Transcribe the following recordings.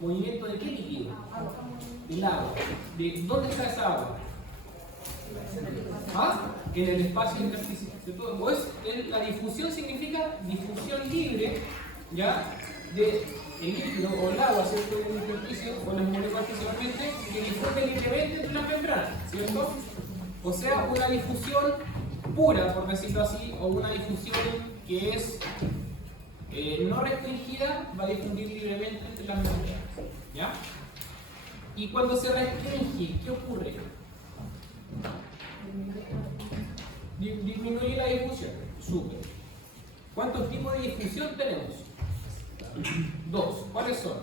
¿Movimiento de qué líquido? Del agua. ¿De dónde está esa agua? ¿Ah? En el espacio intersticial. Pues, la difusión significa difusión libre, ¿ya? De el líquido o el agua, ¿cierto? En el intersticio, o las moléculas principalmente, que difunden libremente entre las membranas, ¿cierto? O sea, una difusión pura, por decirlo así, o una difusión que es no restringida, va a difundir libremente entre las membranas, ¿ya? Y cuando se restringe, ¿qué ocurre? Disminuye la difusión. Súper. ¿Cuántos tipos de difusión tenemos? Dos. ¿Cuáles son?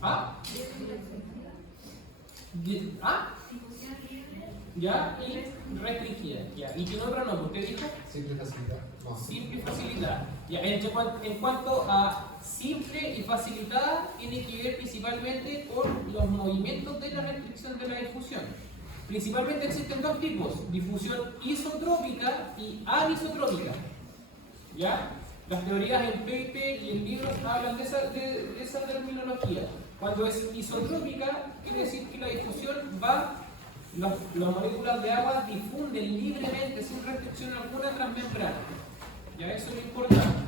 ¿Ah? ¿Ah? ¿Ya? Y restringida. ¿Ya? ¿Y qué otra no? ¿Usted dijo? Simple facilidad. No. Simple y facilitada. ¿Ya? En cuanto a simple y facilitada, tiene que ver principalmente con los movimientos de la restricción de la difusión. Principalmente existen dos tipos: difusión isotrópica y anisotrópica. ¿Ya? Las teorías en paper y en libros hablan de esa terminología. Cuando es isotrópica, quiere decir que la difusión va, las moléculas de agua difunden libremente, sin restricción alguna, transmembrana. ¿Ya? Eso es importante.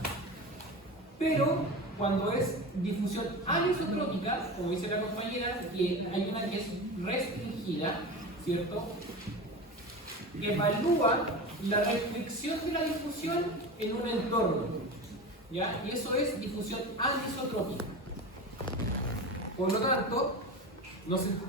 Pero cuando es difusión anisotrópica, como dice la compañera, que hay una que es restringida, ¿cierto? Evalúa la restricción de la difusión en un entorno, ¿ya? Y eso es difusión anisotrópica. Por lo tanto,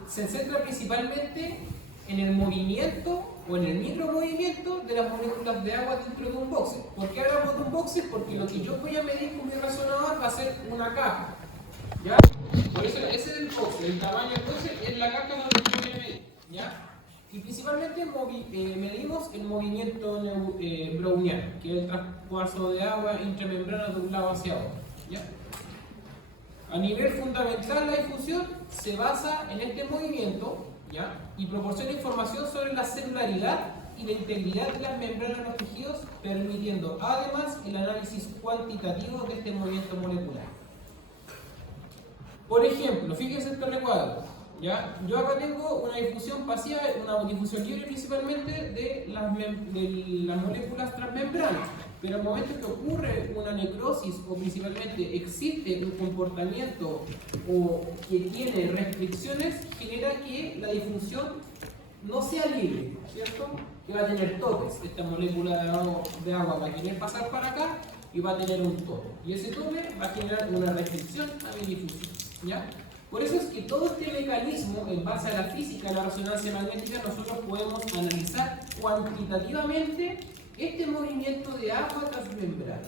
se centra principalmente en el movimiento o en el micromovimiento de las moléculas de agua dentro de un boxer. ¿Por qué hablamos de un boxer? Porque lo que yo voy a medir con mi resonador va a ser una caja, ¿ya? Por eso ese es el boxer, el tamaño del boxer es la caja donde yo voy a medir, ¿ya? Y principalmente medimos el movimiento browniano, que es el traspaso de agua intramembrana de un lado hacia otro, ¿ya? A nivel fundamental, la difusión se basa en este movimiento, ¿ya? Y proporciona información sobre la celularidad y la integridad de las membranas de los tejidos, permitiendo además el análisis cuantitativo de este movimiento molecular. Por ejemplo, fíjense este recuadro, ¿ya? Yo acá tengo una difusión pasiva, una difusión libre principalmente de las moléculas transmembranas. Pero al momento que ocurre una necrosis o principalmente existe un comportamiento o que tiene restricciones, genera que la difusión no sea libre, ¿cierto? Que va a tener topes. Esta molécula de agua va a querer pasar para acá y va a tener un tope. Y ese tope va a generar una restricción a mi difusión, ¿ya? Por eso es que todo este mecanismo, en base a la física de la resonancia magnética, nosotros podemos analizar cuantitativamente este movimiento de agua transmembrana.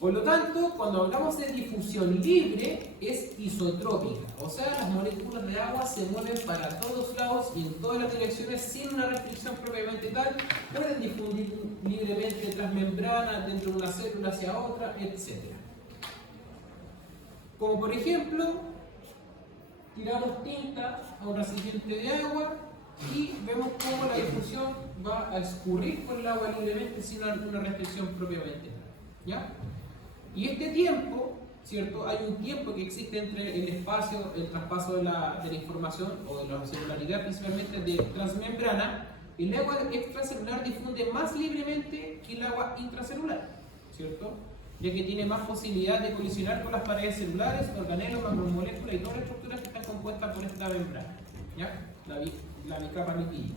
Por lo tanto, cuando hablamos de difusión libre, es isotrópica, o sea, las moléculas de agua se mueven para todos lados y en todas las direcciones sin una restricción propiamente tal, pueden difundir libremente transmembrana dentro de una célula hacia otra, etc. Como por ejemplo, tiramos tinta a un recipiente de agua y vemos cómo la difusión va a escurrir por el agua libremente sin una restricción propiamente, ¿ya? Y este tiempo, ¿cierto? Hay un tiempo que existe entre el espacio, el traspaso de la información o de la celularidad principalmente de transmembrana. El agua extracelular difunde más libremente que el agua intracelular, ¿cierto? Ya que tiene más posibilidad de colisionar con las paredes celulares, organelos, macromoléculas y todas las estructuras que están compuestas por esta membrana, ¿ya? La bicapa lipídica.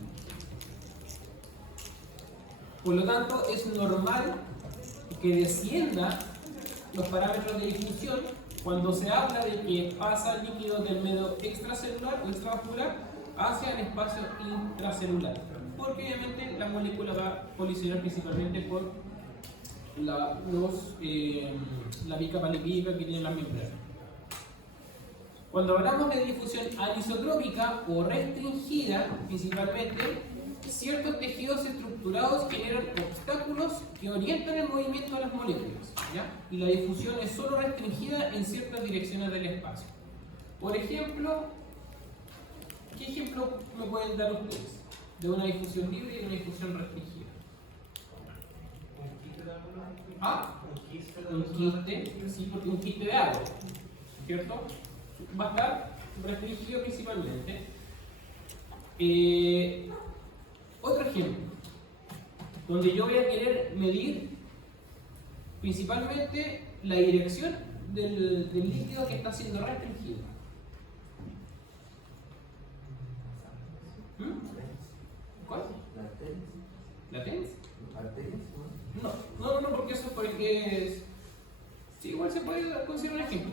Por lo tanto, es normal que descienda los parámetros de difusión cuando se habla de que pasa el líquido del medio extracelular o extravascular hacia el espacio intracelular, porque obviamente la molécula va a colisionar principalmente por la bicapa lipídica que tiene la membrana. Cuando hablamos de difusión anisotrópica o restringida, principalmente, ciertos tejidos estructurados generan obstáculos que orientan el movimiento de las moléculas, ¿ya? Y la difusión es solo restringida en ciertas direcciones del espacio. Por ejemplo, ¿qué ejemplo me pueden dar ustedes de una difusión libre y de una difusión restringida? ¿Ah? Un quiste, sí, porque un quiste de agua, ¿cierto? Va a estar restringido principalmente. Otro ejemplo, donde yo voy a querer medir principalmente la dirección del líquido que está siendo restringido. ¿Cuál? ¿Latencia? No, porque eso es. Sí, igual se puede considerar un ejemplo.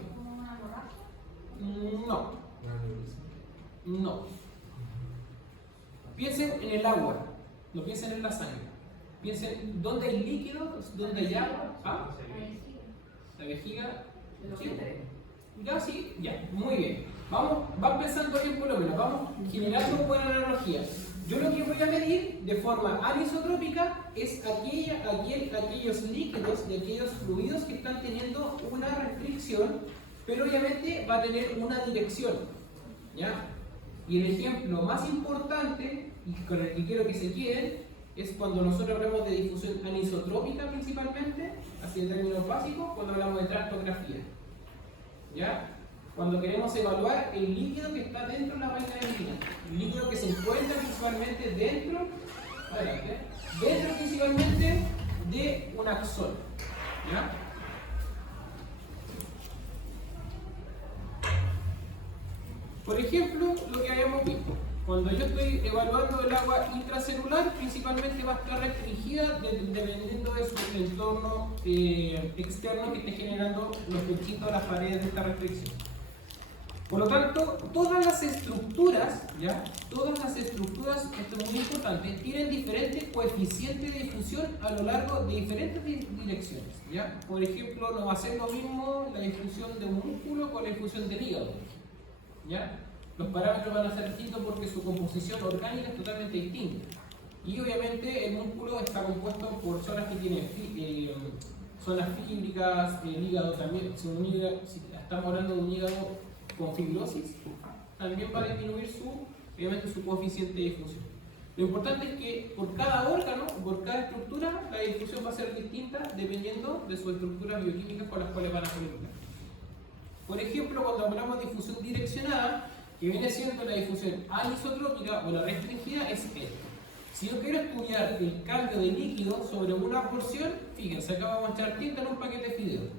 No. Piensen en el agua, no piensen en la sangre. Piensen dónde hay líquidos, dónde hay agua. ¿Ah? La vejiga. ¿Sí? Ya, muy bien. Van pensando bien por lo menos, vamos generando buena analogía. Yo lo que voy a medir de forma anisotrópica es aquellos líquidos y aquellos fluidos que están teniendo una restricción, pero obviamente va a tener una dirección, ¿ya? Y el ejemplo más importante, y con el que quiero que se queden, es cuando nosotros hablamos de difusión anisotrópica principalmente, así en términos básicos, cuando hablamos de tractografía, ¿ya? Cuando queremos evaluar el líquido que está dentro de la vaina de orina, el líquido que se encuentra principalmente dentro principalmente de un axón, ¿ya? Por ejemplo, lo que habíamos visto, cuando yo estoy evaluando el agua intracelular, principalmente va a estar restringida dependiendo de su entorno externo que esté generando los pechitos, las paredes de esta restricción. Por lo tanto, todas las estructuras, esto es muy importante, tienen diferentes coeficientes de difusión a lo largo de diferentes direcciones, ¿ya? Por ejemplo, no va a ser lo mismo la difusión de un músculo con la difusión del hígado, ¿ya? Los parámetros van a ser distintos porque su composición orgánica es totalmente distinta. Y obviamente el músculo está compuesto por zonas que tienen zonas fíbricas, el hígado también, si estamos hablando de un hígado con fibrosis, también va a disminuir obviamente su coeficiente de difusión. Lo importante es que por cada órgano, por cada estructura, la difusión va a ser distinta dependiendo de sus estructuras bioquímicas con las cuales van a conectar. Por ejemplo, cuando hablamos de difusión direccionada, que viene siendo la difusión anisotrópica o la restringida, es esto. Si yo quiero estudiar el cambio de líquido sobre una porción, fíjense, acá vamos a echar tinta en un paquete de fideos.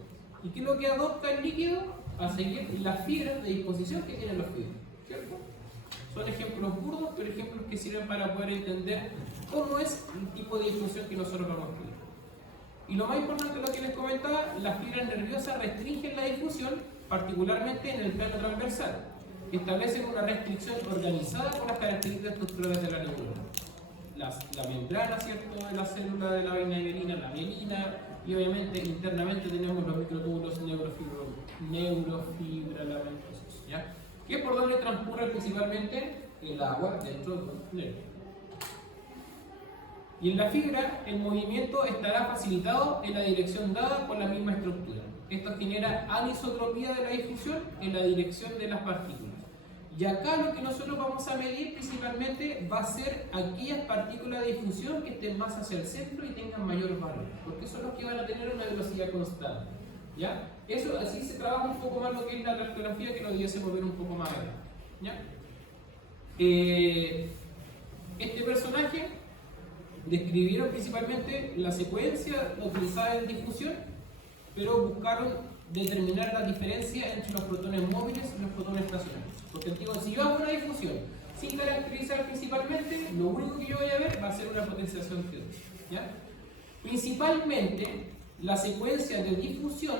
¿Y qué es lo que adopta el líquido? A seguir las fibras de disposición que tienen los fideos, ¿cierto? Son ejemplos burdos, pero ejemplos que sirven para poder entender cómo es el tipo de difusión que nosotros vamos a estudiar. Y lo más importante, lo que les comentaba, las fibras nerviosas restringen la difusión, particularmente en el plano transversal. Establecen una restricción organizada con las características estructurales de la neurona. La membrana, ¿cierto?, de la célula de la vaina ibérina, la mielina, y obviamente internamente tenemos los microtúbulos neurofibramentosos, ¿ya? Que por donde transcurre principalmente el agua dentro del nervio. Y en la fibra, el movimiento estará facilitado en la dirección dada por la misma estructura. Esto genera anisotropía de la difusión en la dirección de las partículas. Y acá lo que nosotros vamos a medir principalmente va a ser aquellas partículas de difusión que estén más hacia el centro y tengan mayor valor, porque son los que van a tener una velocidad constante, ¿ya? Eso así se trabaja un poco más lo que es la tractografía, que lo debiésemos ver un poco más adelante, ¿ya? Este personaje describieron principalmente la secuencia utilizada en difusión, pero buscaron determinar la diferencia entre los protones móviles y los protones estacionarios. Porque digo, si yo hago una difusión sin caracterizar principalmente, lo único que yo voy a ver va a ser una potenciación T2, ¿ya? Principalmente, la secuencia de difusión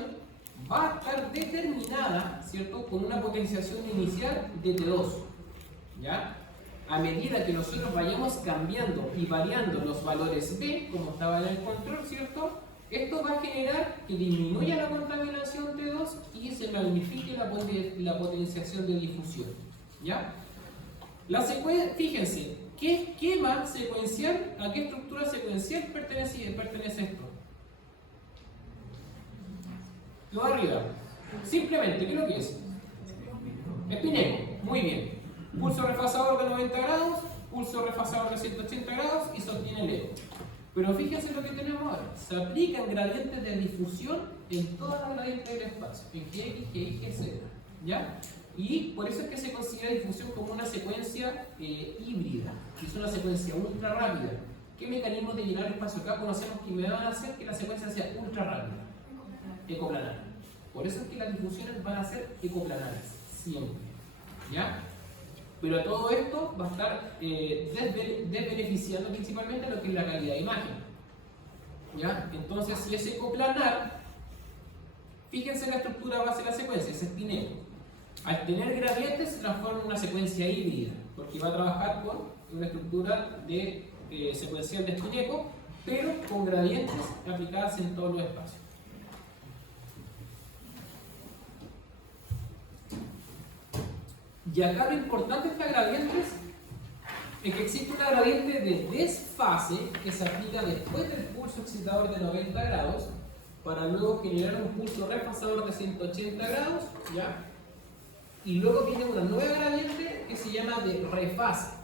va a estar determinada, ¿cierto?, con una potenciación inicial de T2, ¿ya? A medida que nosotros vayamos cambiando y variando los valores B, como estaba en el control, ¿cierto?, esto va a generar que disminuya la contaminación T2 y se magnifique la potenciación de difusión, ¿ya? Fíjense, ¿qué esquema secuencial, a qué estructura secuencial pertenece esto? Lo de arriba. Simplemente, ¿qué es lo que es? Espinel, muy bien. Pulso refasador de 90 grados, pulso refasador de 180 grados y sostiene el eco. Pero fíjense lo que tenemos ahora. Se aplican gradientes de difusión en todas las gradientes del espacio, en Gx, Gy, Gz. ¿Ya? Y por eso es que se considera difusión como una secuencia híbrida, que es una secuencia ultra rápida. ¿Qué mecanismos de llenar el espacio acá conocemos que me van a hacer que la secuencia sea ultra rápida? Ecoplanar. Por eso es que las difusiones van a ser ecoplanares, siempre. ¿Ya? Pero todo esto va a estar desbeneficiando principalmente lo que es la calidad de imagen. ¿Ya? Entonces, si es ecoplanar, fíjense la estructura base de la secuencia, es espineco. Al tener gradientes se transforma en una secuencia híbrida, porque va a trabajar con una estructura de secuencial de espineco, pero con gradientes aplicadas en todos los espacios. Y acá lo importante de estas gradientes es que existe una gradiente de desfase que se aplica después del pulso excitador de 90 grados para luego generar un pulso refasador de 180 grados, ¿ya? Y luego viene una nueva gradiente que se llama de refase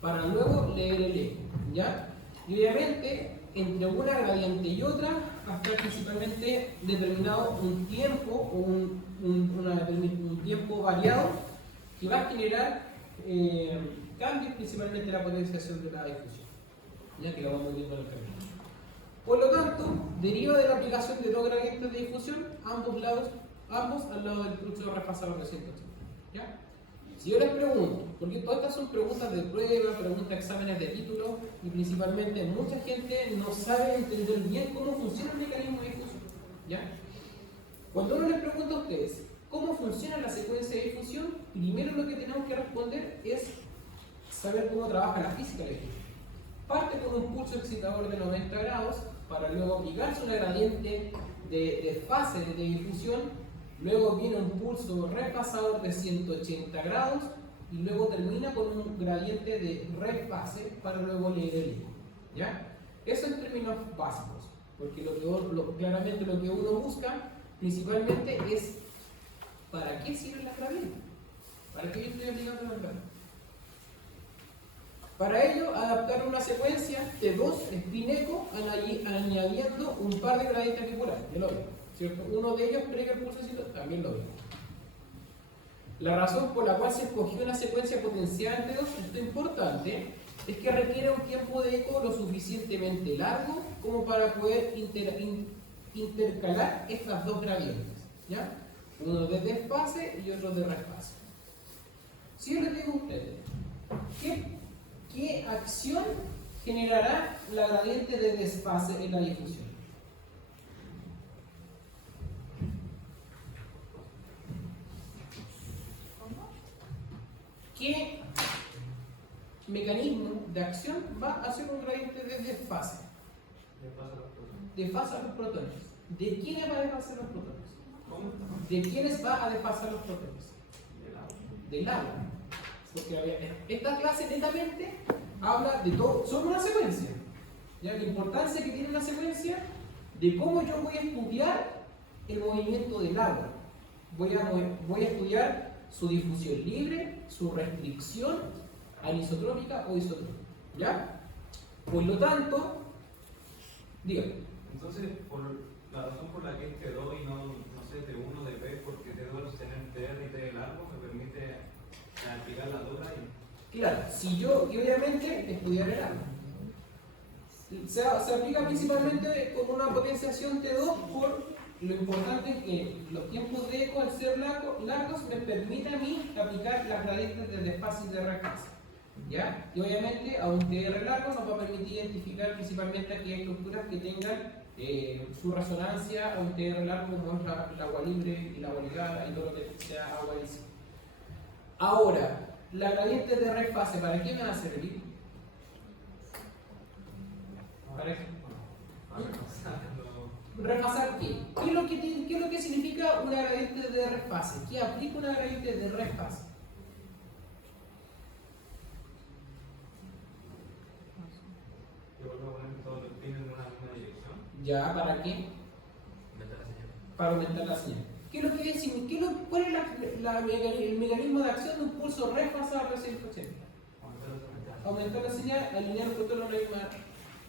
para luego leer el eco, ¿ya? Y obviamente entre una gradiente y otra va a estar principalmente determinado un tiempo o un tiempo variado que va a generar cambios principalmente en la potenciación de la difusión, ya que lo vamos viendo en el camino. Por lo tanto, deriva de la aplicación de dos gradientes de difusión, ambos al lado del pulso refasador de 180. ¿Ya? Si yo les pregunto, porque todas estas son preguntas de prueba, preguntas de exámenes de título, y principalmente mucha gente no sabe entender bien cómo funciona el mecanismo de difusión. ¿Ya? Cuando uno les pregunta a ustedes, ¿cómo funciona la secuencia de difusión? Primero lo que tenemos que responder es saber cómo trabaja la física de la difusión. Parte con un pulso excitador de 90 grados para luego aplicarse una gradiente de fase de difusión, luego viene un pulso refasador de 180 grados y luego termina con un gradiente de refase para luego leer el eco. ¿Ya? Eso en términos básicos, porque claramente lo que uno busca principalmente es ¿para qué sirve la gradiente? ¿Para qué yo estoy aplicando la gradiente? Para ello, adaptar una secuencia de dos espineco añadiendo un par de gradientes articulares, ya lo veo, ¿cierto? Uno de ellos previo al pulsocito, también lo veo. La razón por la cual se escogió una secuencia potencial entre dos, esto es importante, es que requiere un tiempo de eco lo suficientemente largo como para poder intercalar estas dos gradientes, ¿ya? Uno de desfase y otro de refase. Si yo les digo a ustedes, ¿qué acción generará la gradiente de desfase en la difusión? ¿Qué mecanismo de acción va a hacer un gradiente de desfase? Desfasa los protones. ¿De quiénes va a desfasar los protones? ¿De quiénes va a desfasar los protones? Del agua. Porque esta clase netamente habla de todo, sobre una secuencia. ¿Ya? La importancia que tiene una secuencia de cómo yo voy a estudiar el movimiento del agua. Voy a estudiar su difusión libre, su restricción anisotrópica o isotrópica. ¿Ya? Por lo tanto, dígame. Entonces, por la razón por la que es T2 y no sé, T1 de P, porque T2 es tener TR y T largo, me permite aplicar la dura y... Claro, si yo, y obviamente, estudiar el agua. Se aplica principalmente con una potenciación T2 por lo importante es que los tiempos de eco, al ser largos, me permiten a mí aplicar las gradientes de desfase y de refase. ¿Ya? Y obviamente a un TR largo nos va a permitir identificar principalmente aquellas estructuras que tengan su resonancia a un TR largo como es la agua libre y la agua ligada y todo lo que sea agua en sí. Ahora, la gradiente de refase, ¿para qué me va a servir? ¿Para qué? ¿Refasar qué? ¿Qué es lo que significa una gradiente de refase? ¿Qué aplica una gradiente de refase? Yo vuelvo a poner todos los pines en una misma dirección. ¿Ya? ¿Para qué? Para aumentar la señal. ¿Qué es lo que dice? ¿Cuál es el mecanismo de acción de un pulso refasado de 180? Aumentar la señal, alinear el protón a la misma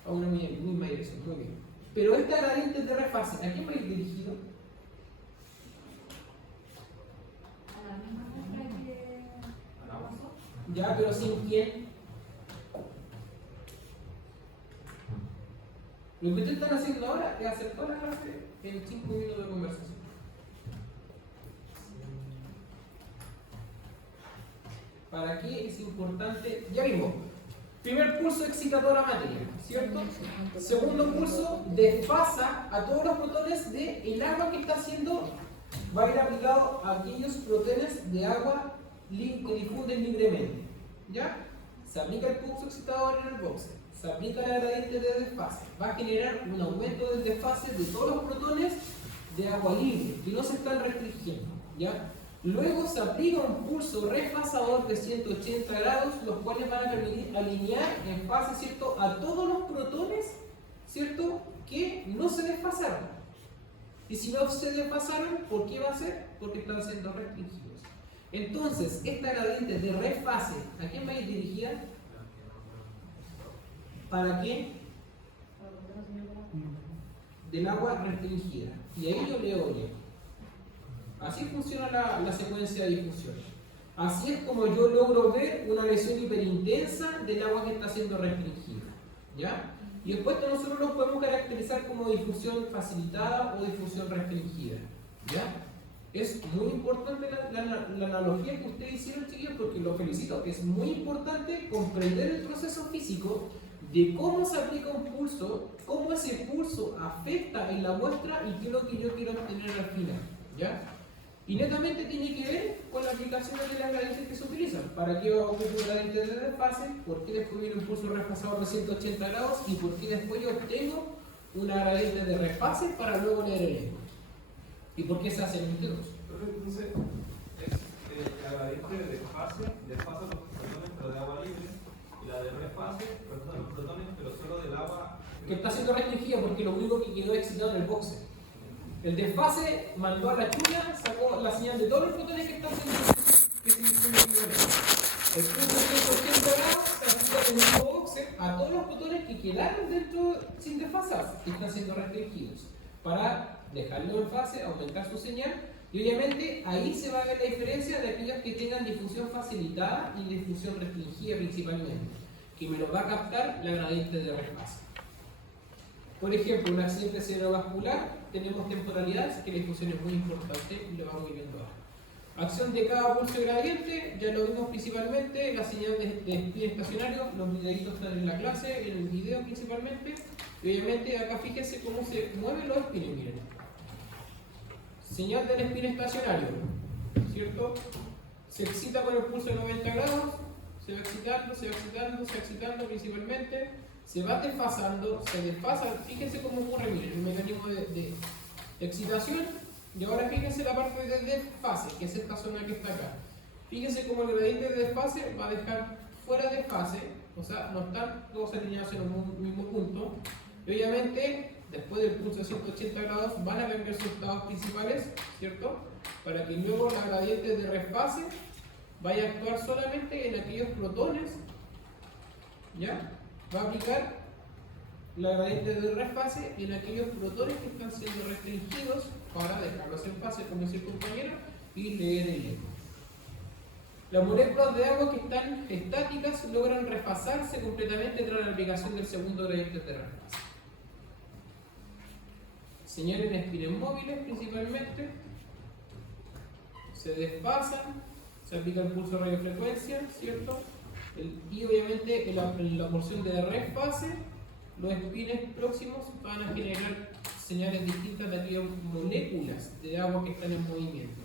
a una misma dirección, muy bien. Pero esta gradiente de refase, ¿a quién va a ir dirigido? A la misma muestra que pasó. Ya, pero sin quién. Lo que ustedes están haciendo ahora es hacer toda la clase en 5 minutos de conversación. ¿Para qué es importante? Ya vimos. Primer pulso excitador a materia, ¿cierto? Segundo pulso desfasa a todos los protones del agua que está haciendo, va a ir aplicado a aquellos protones de agua que difunden libremente. ¿Ya? Se aplica el pulso excitador en el boxe, se aplica la gradiente de desfase, va a generar un aumento del desfase de todos los protones de agua libre que no se están restringiendo. ¿Ya? Luego se aplica un pulso refasador de 180 grados, los cuales van a permitir alinear en fase, ¿cierto?, a todos los protones, ¿cierto?, que no se desfasaron. Y si no se desfasaron, ¿por qué va a ser? Porque están siendo restringidos. Entonces, esta gradiente de refase, ¿a quién va a ir dirigida? ¿Para qué? Del agua restringida. Y ahí yo leo. Así funciona la secuencia de difusión. Así es como yo logro ver una lesión hiperintensa del agua que está siendo restringida. ¿Ya? Y después nosotros lo podemos caracterizar como difusión facilitada o difusión restringida. ¿Ya? Es muy importante la analogía que ustedes hicieron, chiquillos, porque los felicito. Es muy importante comprender el proceso físico de cómo se aplica un pulso, cómo ese pulso afecta en la muestra y qué es lo que yo quiero obtener al final. ¿Ya? Y netamente tiene que ver con la aplicación de las gradientes que se utilizan. ¿Para qué va a ocurrir una gradiente de desfase? ¿Por qué después viene un pulso refasador de 180 grados? ¿Y por qué después yo obtengo una gradiente de refase para luego leer el eco? ¿Y por qué se hacen entre dos? Entonces, la gradiente de desfase desfasa los protones pero de agua libre, y la de refase refasa los protones pero solo del agua que está siendo restringida porque lo único que quedó excitado en el boxe. El desfase mandó a la chulla, sacó la señal de todos los protones que están siendo que se difunden libremente. El pulso de 180 grados se aplica en el mismo boxe a todos los protones que quedaron dentro sin desfasarse, que están siendo restringidos, para dejarlo en fase, aumentar su señal, y obviamente ahí se va a ver la diferencia de aquellos que tengan difusión facilitada y difusión restringida principalmente, que me lo va a captar la gradiente de refase. Por ejemplo, un accidente cerebrovascular, tenemos temporalidades, que la difusión es muy importante y lo vamos viendo ahora. Acción de cada pulso gradiente, ya lo vimos principalmente, la señal de spin estacionario, los videitos están en la clase, en el video principalmente, y obviamente acá fíjense cómo se mueven los spines, miren. Señal del spin estacionario, ¿cierto? Se excita con el pulso de 90 grados, se va excitando, se va excitando, se va excitando principalmente, se va desfasando, se desfasa, fíjense cómo ocurre, miren, el mecanismo de excitación, y ahora fíjense la parte de desfase, que es esta zona que está acá. Fíjense cómo el gradiente de desfase va a dejar fuera de fase, o sea, no están todos alineados en un mismo punto, y obviamente, después del pulso de 180 grados, van a cambiar sus estados principales, ¿cierto? Para que luego la gradiente de refase vaya a actuar solamente en aquellos protones, ¿ya? Va a aplicar la gradiente de refase en aquellos protones que están siendo restringidos para dejarlos en fase, como dice el compañero, y leer el eco. Las moléculas de agua que están estáticas logran refasarse completamente tras la aplicación del segundo gradiente de refase. Señal en espines móviles principalmente, se desfasan, se aplica el pulso de radiofrecuencia, ¿cierto? Y obviamente en la porción de refase, los espines próximos van a generar señales distintas de aquellas moléculas de agua que están en movimiento.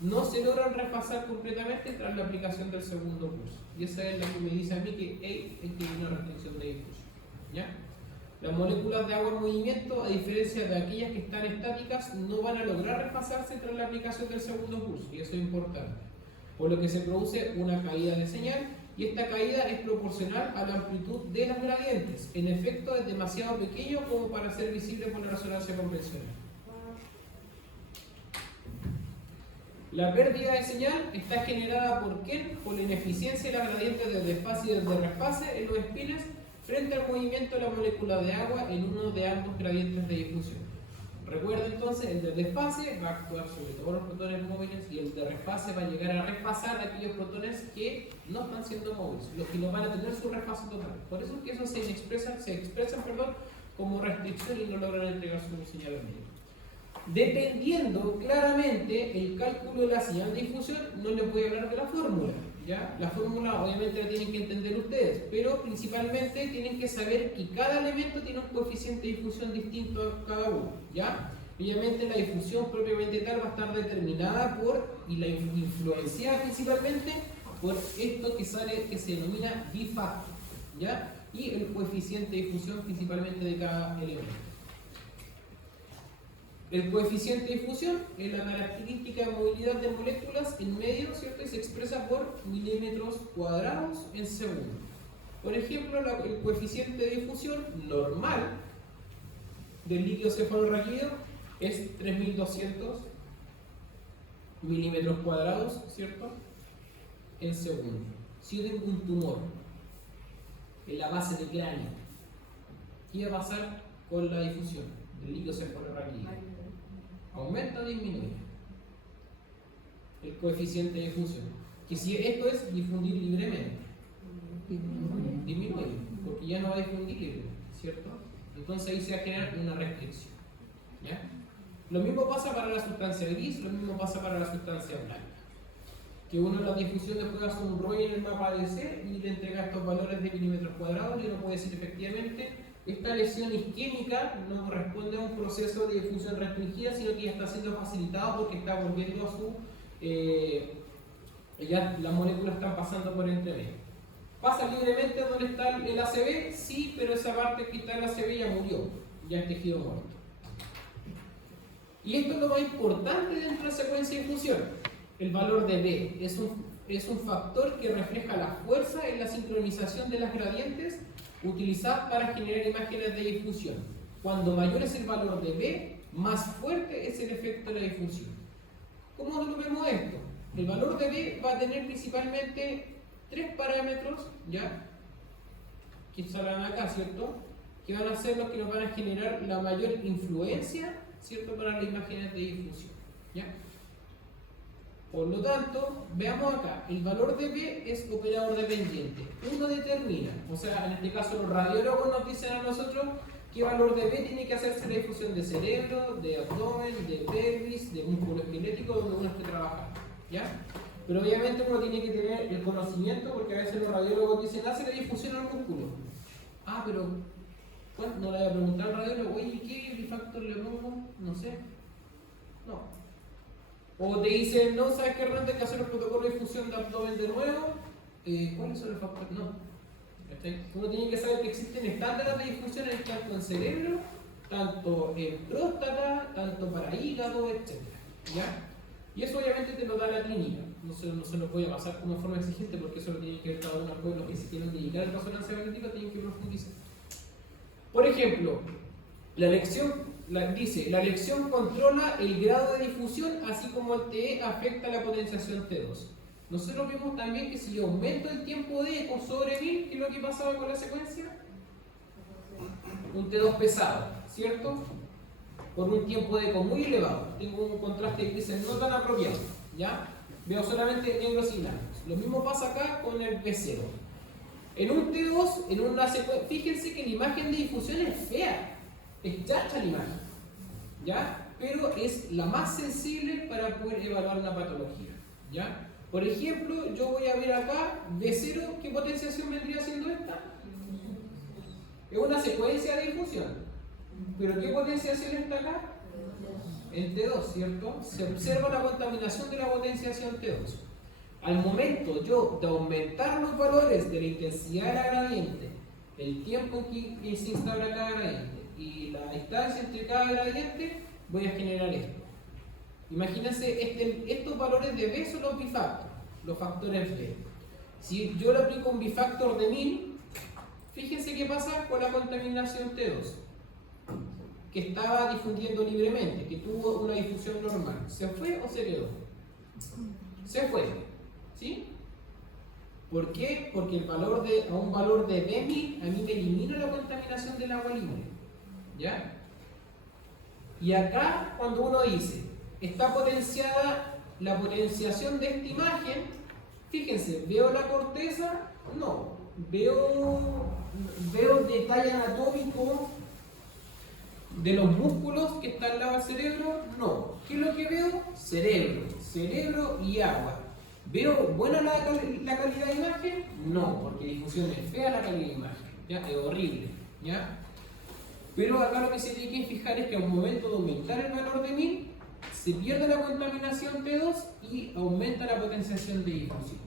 No se logran refasar completamente tras la aplicación del segundo pulso. Y esa es la que me dice a mí que hay una restricción de difusión. ¿Ya? Las moléculas de agua en movimiento, a diferencia de aquellas que están estáticas, no van a lograr refasarse tras la aplicación del segundo pulso. Y eso es importante. Por lo que se produce una caída de señal. Y esta caída es proporcional a la amplitud de las gradientes. En efecto, es demasiado pequeño como para ser visible por la resonancia convencional. La pérdida de señal está generada por ¿qué? Por la ineficiencia de la gradiente de desfase y de refase en los espines frente al movimiento de la molécula de agua en uno de ambos gradientes de difusión. Recuerda entonces, el de desfase va a actuar sobre todos los protones móviles y el de refase va a llegar a repasar aquellos protones que no están siendo móviles, los que no van a tener su refase total. Por eso es que eso se expresan como restricción y no logran entregar su señal médica. Dependiendo claramente el cálculo de la señal de difusión, no les voy a hablar de la fórmula. ¿Ya? La fórmula obviamente la tienen que entender ustedes, pero principalmente tienen que saber que cada elemento tiene un coeficiente de difusión distinto a cada uno. ¿Ya? Obviamente la difusión propiamente tal va a estar determinada por, y la influenciada principalmente, por esto que se denomina bifactor. ¿Ya? Y el coeficiente de difusión principalmente de cada elemento. El coeficiente de difusión es la característica de movilidad de moléculas en medio, ¿cierto? Y se expresa por milímetros cuadrados en segundo. Por ejemplo, el coeficiente de difusión normal del líquido cefalorraquídeo es 3200 milímetros cuadrados, ¿cierto? En segundo. Si yo tengo un tumor en la base del cráneo, ¿qué va a pasar con la difusión del líquido cefalorraquídeo? ¿Aumenta o disminuye? El coeficiente de difusión. Que si esto es difundir libremente, disminuye, porque ya no va a difundir libremente, ¿cierto? Entonces ahí se va a generar una restricción. ¿Ya? Lo mismo pasa para la sustancia gris, lo mismo pasa para la sustancia blanca. Que uno en la difusión después hace un ROI en el mapa de C y le entrega estos valores de milímetros cuadrados y uno puede decir efectivamente esta lesión isquémica no corresponde a un proceso de difusión restringida, sino que ya está siendo facilitado porque está volviendo a su... ya las moléculas están pasando por entre medio. ¿Pasa libremente donde está el ACV? Sí, pero esa parte que está en el ACV ya murió, ya es tejido muerto. Y esto es lo más importante dentro de la secuencia de difusión. El valor de B es un factor que refleja la fuerza en la sincronización de las gradientes utilizadas para generar imágenes de difusión. Cuando mayor es el valor de B, más fuerte es el efecto de la difusión. ¿Cómo lo vemos esto? El valor de B va a tener principalmente tres parámetros, ¿ya? Que salen acá, ¿cierto? Que van a ser los que nos van a generar la mayor influencia, ¿cierto? Para las imágenes de difusión, ¿ya? Por lo tanto, veamos acá, el valor de B es operador dependiente. Uno determina, o sea, en este caso los radiólogos nos dicen a nosotros qué valor de B tiene que hacerse la difusión de cerebro, de abdomen, de pelvis, de músculo esquelético, donde uno esté trabajando, ¿ya? Pero obviamente uno tiene que tener el conocimiento, porque a veces los radiólogos dicen, hace la difusión al músculo. Ah, pero, bueno, no le voy a preguntar al radiólogo, oye, ¿qué bifactor le pongo? No sé. No. O te dicen, no, ¿sabes qué, Hernando? Hay que hacer el protocolo de difusión de abdomen de nuevo. ¿Cuáles son los factores? No. Uno tiene que saber que existen estándares de difusión tanto en cerebro, tanto en próstata, tanto para hígado, etc. ¿Ya? Y eso obviamente te lo da la clínica. No se lo voy a pasar como forma exigente porque eso lo tienen que ver cada uno de los que se quieren dedicar a la resonancia magnética, tienen que profundizar. Por ejemplo, la elección controla el grado de difusión, así como el TE afecta la potenciación T2. Nosotros vimos también que si yo aumento el tiempo de eco sobre 1000, ¿qué es lo que pasaba con la secuencia? Un T2 pesado, ¿cierto? Por un tiempo de eco muy elevado. Tengo un contraste de grises no tan apropiado, ¿ya? Veo solamente negros y blancos. Lo mismo pasa acá con el P0. En un T2, en una secuencia, fíjense que la imagen de difusión es fea. Es chacha la imagen, ¿ya? Pero es la más sensible para poder evaluar una patología, ¿ya? Por ejemplo, yo voy a ver acá B0, ¿qué potenciación vendría siendo esta? Es una secuencia de difusión, pero ¿qué potenciación está acá? En T2, ¿cierto? Se observa la contaminación de la potenciación T2. Al momento yo de aumentar los valores de la intensidad de la gradiente, el tiempo en que se instala cada gradiente, y la distancia entre cada gradiente, voy a generar esto. Imagínense, estos valores de B son los bifactors, los factores B. Si yo le aplico un bifactor de 1000, fíjense qué pasa con la contaminación T2, que estaba difundiendo libremente, que tuvo una difusión normal. ¿Se fue o se quedó? Se fue, ¿sí? ¿Por qué? Porque a un valor de B1000 a mí me elimina la contaminación del agua libre. ¿Ya? Y acá, cuando uno dice, está potenciada la potenciación de esta imagen, fíjense, ¿veo la corteza? No. ¿Veo detalle anatómico de los músculos que están al lado del cerebro? No. ¿Qué es lo que veo? Cerebro y agua. ¿Veo buena la calidad de imagen? No, porque difusión es fea la calidad de imagen, ¿ya? Es horrible, ¿ya? Pero acá lo que se tiene que fijar es que al momento de aumentar el valor de 1000, se pierde la contaminación P2 y aumenta la potenciación de difusión.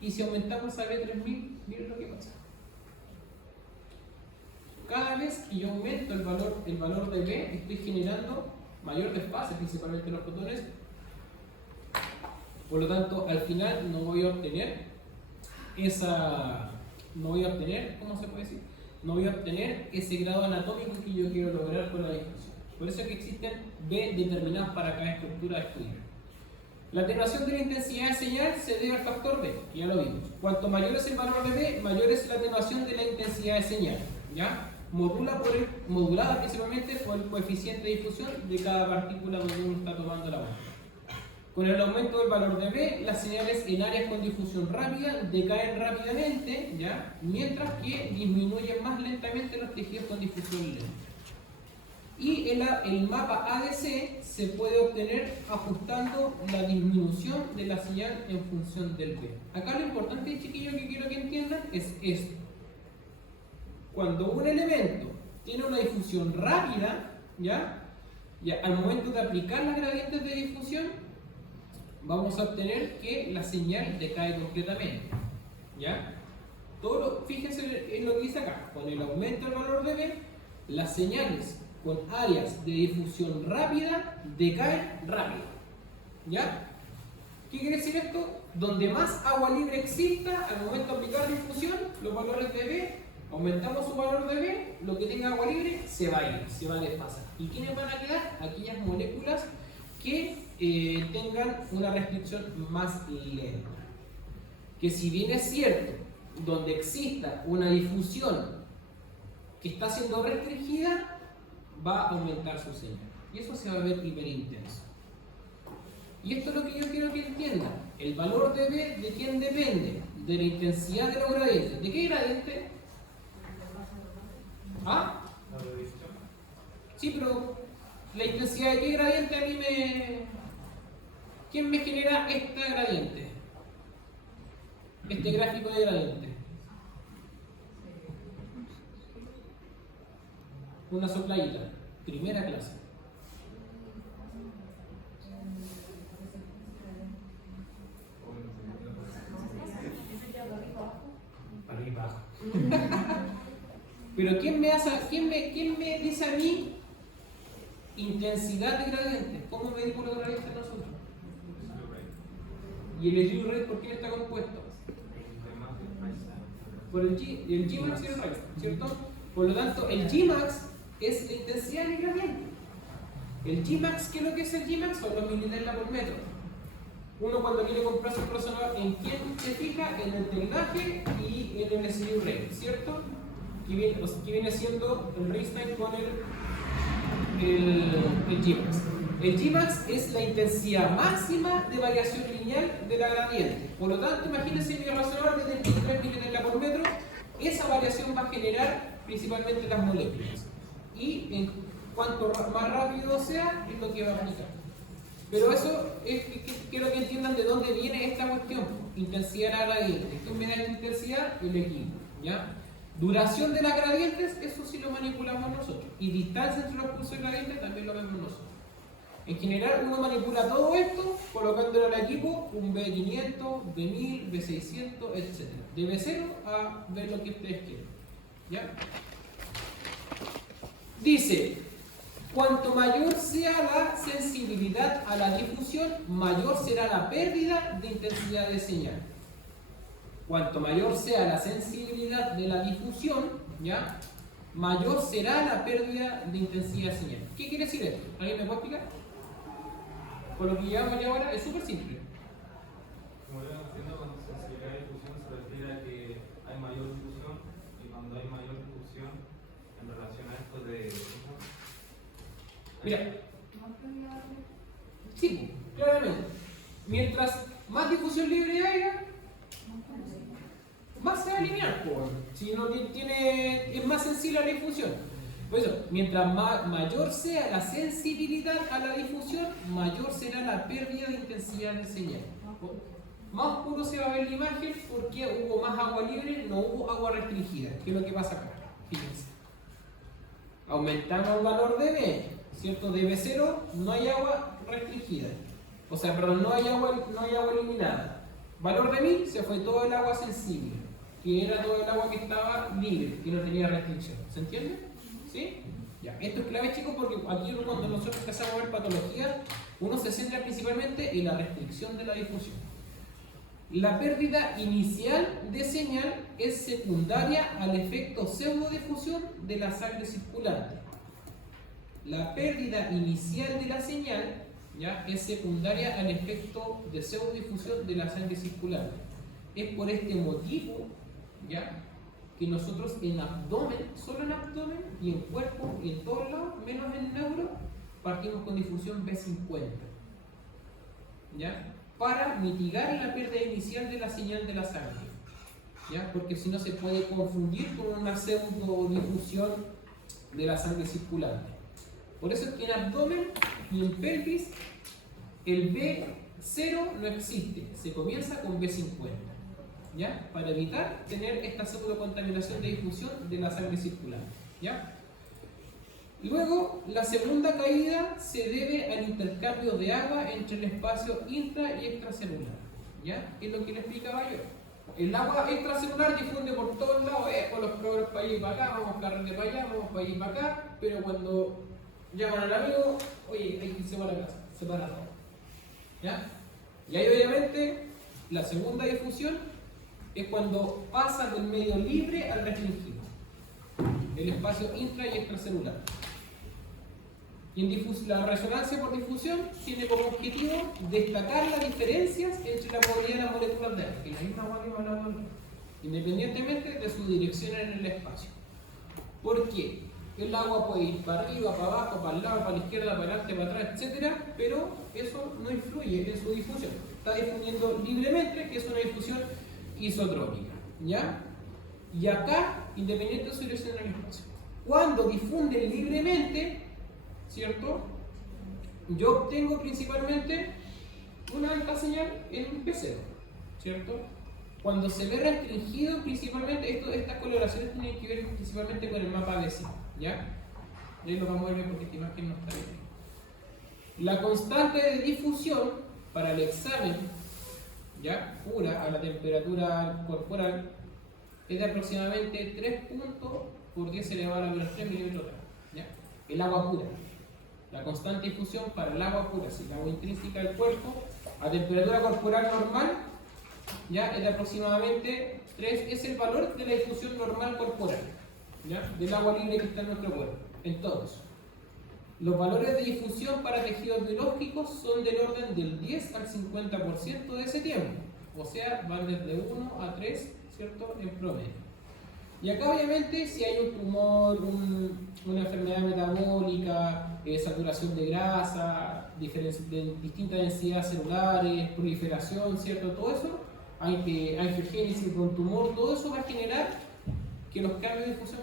Y si aumentamos a B3000, miren lo que pasa. Cada vez que yo aumento el valor de B, estoy generando mayor desfase, principalmente en los fotones. Por lo tanto, al final no voy a obtener ¿cómo se puede decir? No voy a obtener ese grado anatómico que yo quiero lograr con la difusión. Por eso es que existen B determinadas para cada estructura de estudio. La atenuación de la intensidad de señal se debe al factor B, ya lo vimos. Cuanto mayor es el valor de B, mayor es la atenuación de la intensidad de señal, ¿ya? Modulada principalmente por el coeficiente de difusión de cada partícula donde uno está tomando la muestra. Con el aumento del valor de B, las señales en áreas con difusión rápida decaen rápidamente, ¿ya? Mientras que disminuyen más lentamente los tejidos con difusión lenta. Y el mapa ADC se puede obtener ajustando la disminución de la señal en función del B. Acá lo importante, chiquillos, que quiero que entiendan es esto. Cuando un elemento tiene una difusión rápida, ¿ya? Al momento de aplicar las gradientes de difusión, vamos a obtener que la señal decae completamente, ¿ya? Fíjense en lo que dice acá. Con el aumento del valor de B, las señales con áreas de difusión rápida decaen rápido, ¿ya? ¿Qué quiere decir esto? Donde más agua libre exista, al momento de aplicar difusión, los valores de B, aumentamos su valor de B, lo que tenga agua libre se va a ir, se va a desfasar. ¿Y quiénes van a quedar? Aquellas moléculas que tengan una restricción más lenta. Que si bien es cierto, donde exista una difusión que está siendo restringida, va a aumentar su señal. Y eso se va a ver hiperintenso. Y esto es lo que yo quiero que entiendan. El valor de B, ¿de quién depende? De la intensidad de los gradientes. ¿De qué gradiente? ¿Ah? Sí, pero la intensidad de qué gradiente a mí ¿Quién me genera esta gradiente? Este gráfico de gradiente. Una sopladita. Primera clase. Arriba. Pero ¿quién me dice a mí intensidad de gradiente? ¿Cómo medimos los gradientes nosotros? ¿Y el slew rate por quién está compuesto? Por el Gmax y el Raster, ¿cierto? Por lo tanto, el Gmax es la intensidad del gradiente. El Gmax, ¿qué es lo que es el Gmax? Son los militesla por metro. Uno cuando quiere comprar su resonador, ¿en quién se fija? En el teclaje y en el slew rate, ¿cierto? Que viene siendo el Rastein con el Gmax. El Gmax es la intensidad máxima de variación lineal de la gradiente. Por lo tanto, imagínense mi resonador de 33 militesla por metro, esa variación va a generar principalmente las moléculas. Y en cuanto más rápido sea, es lo que va a aplicar. Pero eso es que quiero que entiendan de dónde viene esta cuestión. Intensidad de la gradiente. ¿Quién me da la intensidad? El equipo, ¿ya? Duración de las gradientes, eso sí lo manipulamos nosotros. Y distancia entre los pulsos de gradientes también lo vemos nosotros. En general, uno manipula todo esto colocándolo al equipo un B500, B1000, B600, etc. De B0 a ver lo que ustedes quieren, ¿ya? Dice, cuanto mayor sea la sensibilidad a la difusión, mayor será la pérdida de intensidad de señal. Cuanto mayor sea la sensibilidad de la difusión, ¿ya? Mayor será la pérdida de intensidad de señal. ¿Qué quiere decir esto? ¿Alguien me puede explicar? Por lo que llevamos ya ahora es súper simple. como le haciendo con sensibilidad de difusión se refiere a que hay mayor difusión y cuando hay mayor difusión en relación a esto de... Mira, ¿Más prioridad? sí, claramente. Mientras más difusión libre haya, más se va a eliminar. Si no tiene, es más sensible a la difusión. Por eso, mientras mayor sea la sensibilidad a la difusión, mayor será la pérdida de intensidad de señal. Más oscuro se va a ver la imagen porque hubo más agua libre, no hubo agua restringida. ¿Qué es lo que pasa acá? Fíjense. Aumentamos el valor de B, ¿cierto? De B0 no hay agua restringida. O sea, perdón, no hay agua eliminada. Valor de 1000 se fue todo el agua sensible, que era todo el agua que estaba libre, que no tenía restricción. ¿Se entiende? ¿Sí? Ya. Esto es clave, chicos, porque aquí cuando nosotros empezamos a ver patología, uno se centra principalmente en la restricción de la difusión. La pérdida inicial de señal es secundaria al efecto pseudodifusión de la sangre circulante. La pérdida inicial de la señal, ¿ya?, es secundaria al efecto de pseudodifusión de la sangre circulante. Es por este motivo, ¿ya?, que nosotros en abdomen, solo en abdomen y en cuerpo y en todos lados, menos en neuro, partimos con difusión B50, ¿ya?, para mitigar la pérdida inicial de la señal de la sangre, ¿ya?, porque si no se puede confundir con una pseudodifusión de la sangre circulante. Por eso es que en abdomen y en pelvis el B0 no existe, se comienza con B50, ¿ya?, para evitar tener esta pseudocontaminación de difusión de la sangre circulante, ¿ya? Luego, la segunda caída se debe al intercambio de agua entre el espacio intra y extracelular, ¿ya? Es lo que le explicaba yo. El agua extracelular difunde por todos lados, con los cabros para allá y para acá, vamos carrete para allá, vamos para allá y para acá, pero cuando llaman al amigo, oye, hay que irse para la casa, se para todo, ¿ya? Y ahí obviamente la segunda difusión es cuando pasa del medio libre al restringido, el espacio intra y extracelular. Y la resonancia por difusión tiene como objetivo destacar las diferencias entre la movilidad de las moléculas de aire, que es la misma agua que hablamos antes, independientemente de su dirección en el espacio. ¿Por qué? El agua puede ir para arriba, para abajo, para el lado, para la izquierda, para adelante, para atrás, etc. Pero eso no influye en su difusión. Está difundiendo libremente, que es una difusión isotrópica, ¿ya? Y acá, independiente de su dirección en el espacio. Cuando difunde libremente, ¿cierto?, yo obtengo principalmente una alta señal en un P0, ¿cierto? Cuando se ve restringido, principalmente, estas coloraciones tienen que ver principalmente con el mapa ABC, ¿ya? Ahí lo vamos a ver porque esta imagen no está bien. La constante de difusión para el examen, ¿ya?, pura a la temperatura corporal es de aproximadamente 3 puntos por 10 elevado a la menos 3 milímetros, ¿ya? El agua pura. La constante de difusión para el agua pura, si el agua intrínseca del cuerpo, a temperatura corporal normal, ya, es de aproximadamente 3, es el valor de la difusión normal corporal, ¿ya?, del agua libre que está en nuestro cuerpo, en todos. Los valores de difusión para tejidos biológicos son del orden del 10 al 50% de ese tiempo, o sea, van desde 1 a 3, ¿cierto?, en promedio. Y acá obviamente si hay un tumor, una enfermedad metabólica, saturación de grasa, distintas densidades celulares, proliferación, ¿cierto?, todo eso, angiogénesis de un tumor, todo eso va a generar que los cambios de difusión,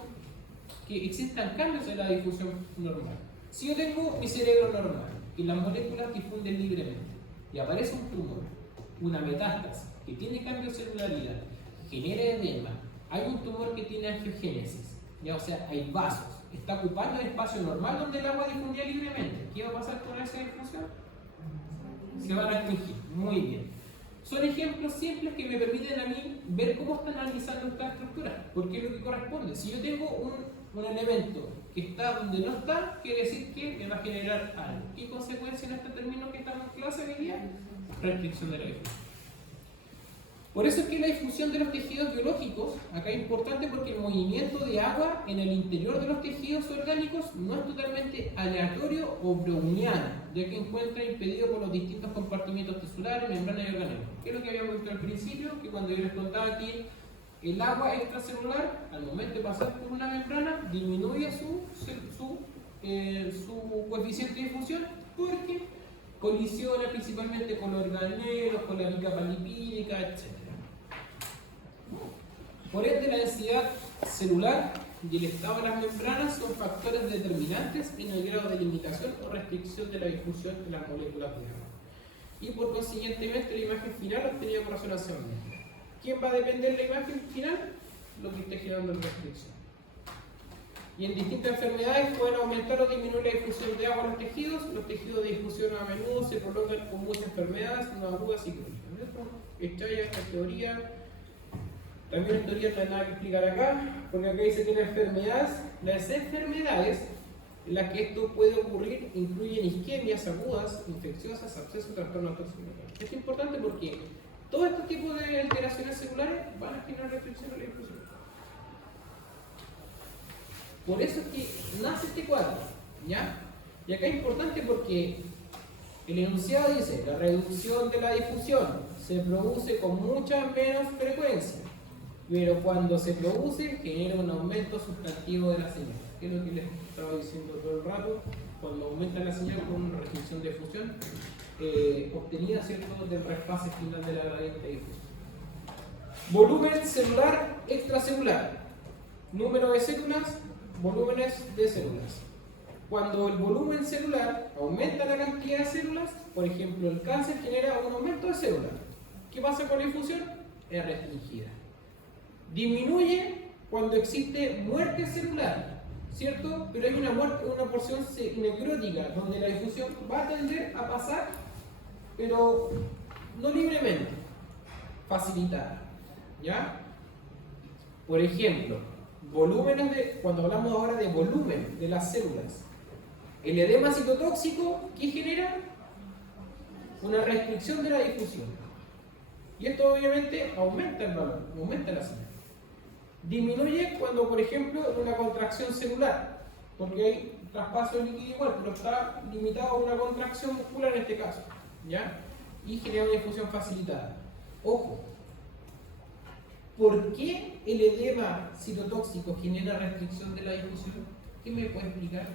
que existan cambios en la difusión normal. Si yo tengo mi cerebro normal y las moléculas difunden libremente y aparece un tumor, una metástasis que tiene cambio de celularidad, genera edema, hay un tumor que tiene angiogénesis, ¿ya? O sea, hay vasos, está ocupando el espacio normal donde el agua difundía libremente. ¿Qué va a pasar con esa difusión? Se va a restringir. Muy bien. Son ejemplos simples que me permiten a mí ver cómo están analizando esta estructura, porque es lo que corresponde. Si yo tengo un elemento que está donde no está, quiere decir que me va a generar algo. ¿Qué consecuencia en este término que estamos en clase hoy día? Restricción de la difusión. Por eso es que la difusión de los tejidos biológicos acá es importante, porque el movimiento de agua en el interior de los tejidos orgánicos no es totalmente aleatorio o browniano, ya que encuentra impedido por los distintos compartimientos tisulares, membranas y organelos. ¿Qué es lo que habíamos visto al principio? Que cuando yo les contaba aquí, el agua extracelular, al momento de pasar por una membrana, disminuye su coeficiente de difusión, porque colisiona principalmente con los organelos, con la capa lipídica, etc. Por ende, la densidad celular y el estado de las membranas son factores determinantes en el grado de limitación o restricción de la difusión de las moléculas de agua. Y por consiguientemente, la imagen final obtenida por resonancia magnética. ¿Quién va a depender de la imagen final? Lo que esté generando la restricción. Y en distintas enfermedades pueden aumentar o disminuir la difusión de agua en los tejidos. Los tejidos de difusión a menudo se prolongan con muchas enfermedades, no agudas y crónicas. Esta ya esta teoría. También en teoría no hay nada que explicar acá, porque acá dice que las enfermedades en las que esto puede ocurrir incluyen isquemias agudas, infecciosas, abscesos, trastornos tóxicos. Esto es importante porque todos estos tipos de alteraciones celulares van a generar restricción a la difusión. Por eso es que nace este cuadro, ¿ya? Y acá es importante porque el enunciado dice: la reducción de la difusión se produce con mucha menos frecuencia, pero cuando se produce genera un aumento sustantivo de la señal. Que es lo que les estaba diciendo todo el rato. Cuando aumenta la señal con una restricción de difusión obtenida, ¿cierto?, del repase final de la gradiente de difusión. Volumen celular extracelular. Número de células, volúmenes de células. Cuando el volumen celular aumenta la cantidad de células, por ejemplo, el cáncer genera un aumento de células. ¿Qué pasa con la difusión? Es restringida. Disminuye cuando existe muerte celular, ¿cierto? Pero hay una porción necrótica donde la difusión va a tender a pasar, pero no libremente, facilitada, ¿ya? Por ejemplo, cuando hablamos ahora de volumen de las células, el edema citotóxico, ¿qué genera? Una restricción de la difusión. Y esto obviamente aumenta el valor, aumenta la señal. Disminuye cuando, por ejemplo, en una contracción celular, porque hay traspaso de líquido igual, pero está limitado a una contracción muscular en este caso, ¿ya? Y genera una difusión facilitada. Ojo, ¿por qué el edema citotóxico genera restricción de la difusión? ¿Quién me puede explicar?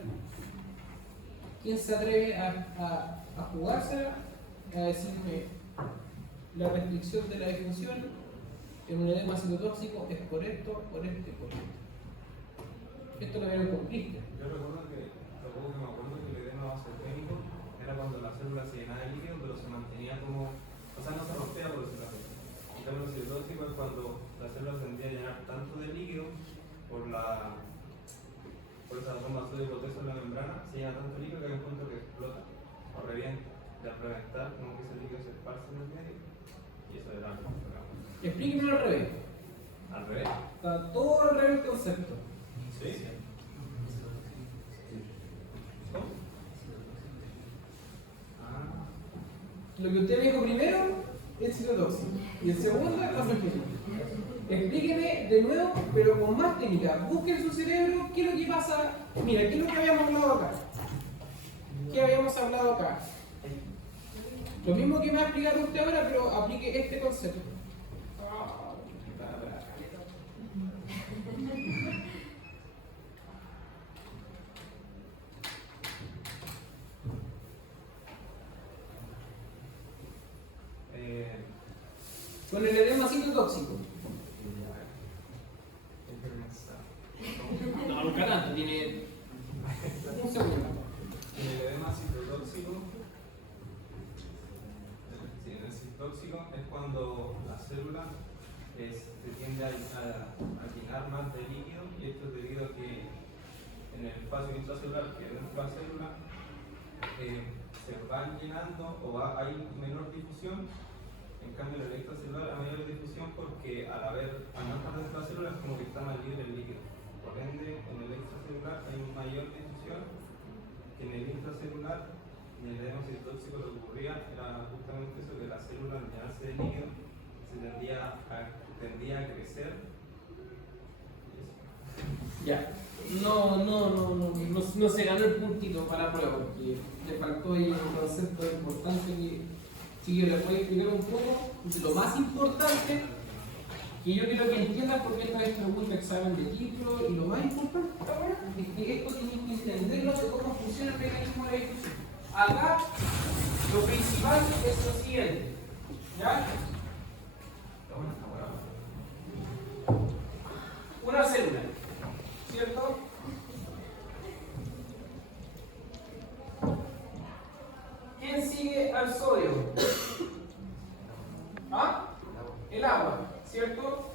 ¿Quién se atreve a jugársela, a decirme la restricción de la difusión en un edema citotóxico es por esto, por esto y por esto? Esto lo vieron con Christian. Yo recuerdo que, el edema vasogénico era cuando la célula se llenaba de líquido, pero se mantenía como, o sea, no se rompía, por decirlo así. En cambio, el citóxico es cuando la célula tendía a llenar tanto de líquido por esa bomba de proceso en la membrana, se llena tanto líquido que hay un punto que explota o revienta. Y al reventar, como que ese líquido se esparce en el medio, y eso era lo que Explíquemelo al revés. al revés. Está todo al revés el concepto. ¿Sí? ¿Cómo? Ah. Lo que usted me dijo primero es citotóxico y el segundo es vasogénico. Explíqueme de nuevo, pero con más técnica. Busque en su cerebro qué es lo que pasa. Mira, ¿qué es lo que habíamos hablado acá? ¿Qué habíamos hablado acá? Lo mismo que me va a explicar usted ahora, pero aplique este concepto. Con el edema citotóxico. No, nunca nada, tiene un segundo. El edema citotóxico, es cuando la célula tiende a llenar más de líquido, y esto es debido a que en el espacio intracelular que es dentro de la célula se van llenando hay menor difusión. En cambio, en el extracelular hay mayor difusión porque al no estar dentro de la célula es como que está más libre el líquido. Por ende, en el extracelular hay mayor difusión que en el intracelular. En el edema citotóxico lo que ocurría era justamente eso, que la célula al llenarse de líquido se tendría a crecer. Ya. No se ganó el puntito para la prueba porque le faltó ahí un concepto importante que si yo les voy a explicar un poco. Lo más importante que yo quiero que entiendan porque esta vez pregunta examen de título y lo más importante es que esto tienen que entenderlo de cómo funciona el mecanismo de la difusión. Acá lo principal es lo siguiente. ¿Ya? Una célula, ¿cierto? ¿Quién sigue al sodio? ¿Ah? El agua, ¿cierto?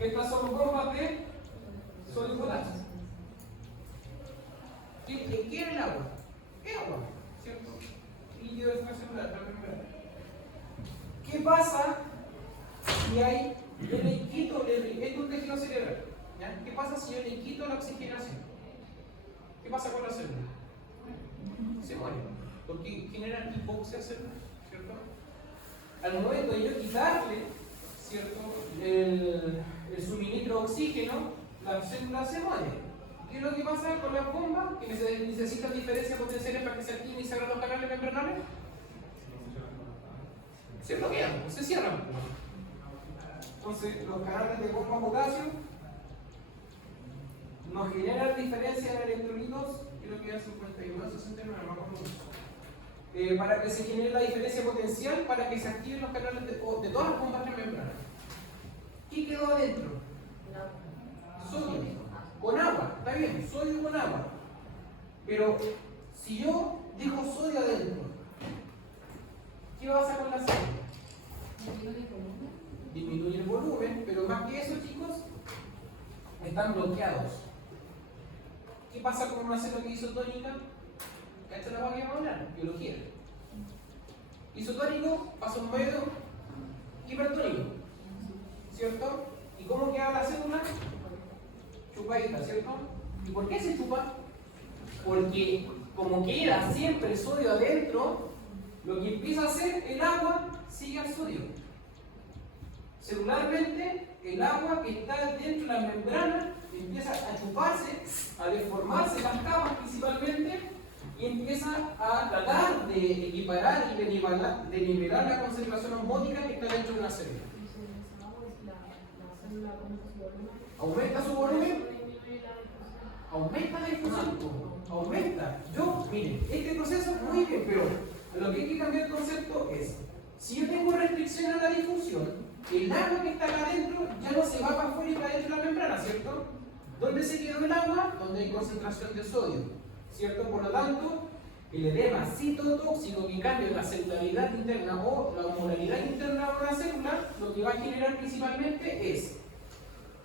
Estas son bombas de sodio y potasio. ¿Qué es el agua? Es agua, ¿cierto? Líquido extracelular, la membrana. ¿Qué pasa si hay, yo le quito, esto es un tejido cerebral, ¿ya? ¿Qué pasa si yo le quito la oxigenación? ¿Qué pasa con la célula? Se muere, porque genera hipoxia celular, ¿cierto? Al momento de yo quitarle, ¿cierto?, el suministro de oxígeno, la célula se muere. ¿Qué es lo que pasa con las bombas? Que necesitan diferencias potenciales para que se activen y se abran los canales membranales. Se bloquean, se cierran. Entonces, los canales de bomba potasio nos generan diferencias en electrolitos, creo que era 51, 69, no me acuerdo mucho. Para que se genere la diferencia potencial para que se activen los canales de todas las bombas de membrana. ¿Qué quedó adentro? Sodio. Con agua, está bien, sodio con agua. Pero si yo dejo sodio adentro, ¿qué va a pasar con la célula? Disminuye el volumen, pero más que eso, chicos, están bloqueados. ¿Qué pasa con una célula isotónica? Esta es la que vamos a hablar, biología. Isotónico pasa un medio hipertónico, ¿cierto? ¿Y cómo queda la célula? Chupadita, ¿cierto? ¿Y por qué se chupa? Porque como queda siempre el sodio adentro, lo que empieza a hacer el agua sigue al sodio. Celularmente, el agua que está dentro de la membrana empieza a chuparse, a deformarse las capas principalmente, y empieza a tratar de equiparar y de nivelar la concentración osmótica que está dentro de una célula. ¿Aumenta su volumen? ¿Aumenta la difusión? ¿Aumenta? Miren, este proceso muy bien, pero lo que hay que cambiar el concepto es, si yo tengo restricción a la difusión, el agua que está acá adentro ya no se va para afuera y para adentro de la membrana, ¿cierto? ¿Dónde se quedó el agua? Donde hay concentración de sodio, ¿cierto? Por lo tanto, el edema citotóxico que cambia la celularidad interna o la osmolaridad interna de una célula, lo que va a generar principalmente es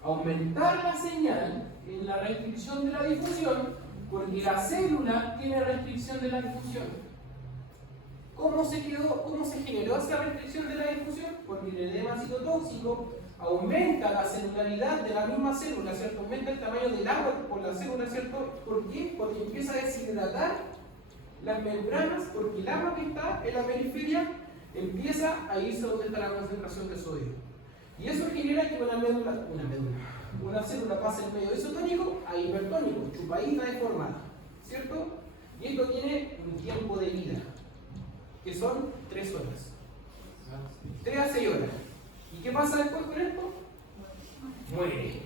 aumentar la señal en la restricción de la difusión, porque la célula tiene restricción de la difusión. ¿Cómo se generó esa restricción de la difusión? Porque el edema citotóxico aumenta la celularidad de la misma célula, ¿cierto? Aumenta el tamaño del agua por la célula, ¿cierto? ¿Por qué? Porque empieza a deshidratar las membranas, porque el agua que está en la periferia empieza a irse donde está la concentración de sodio. Y eso genera que una célula pase del medio isotónico a hipertónico, chupadita deformada, ¿cierto? Y esto tiene un tiempo de vida, que son 3 horas. 3 a 6 horas. ¿Y qué pasa después con esto? Muere.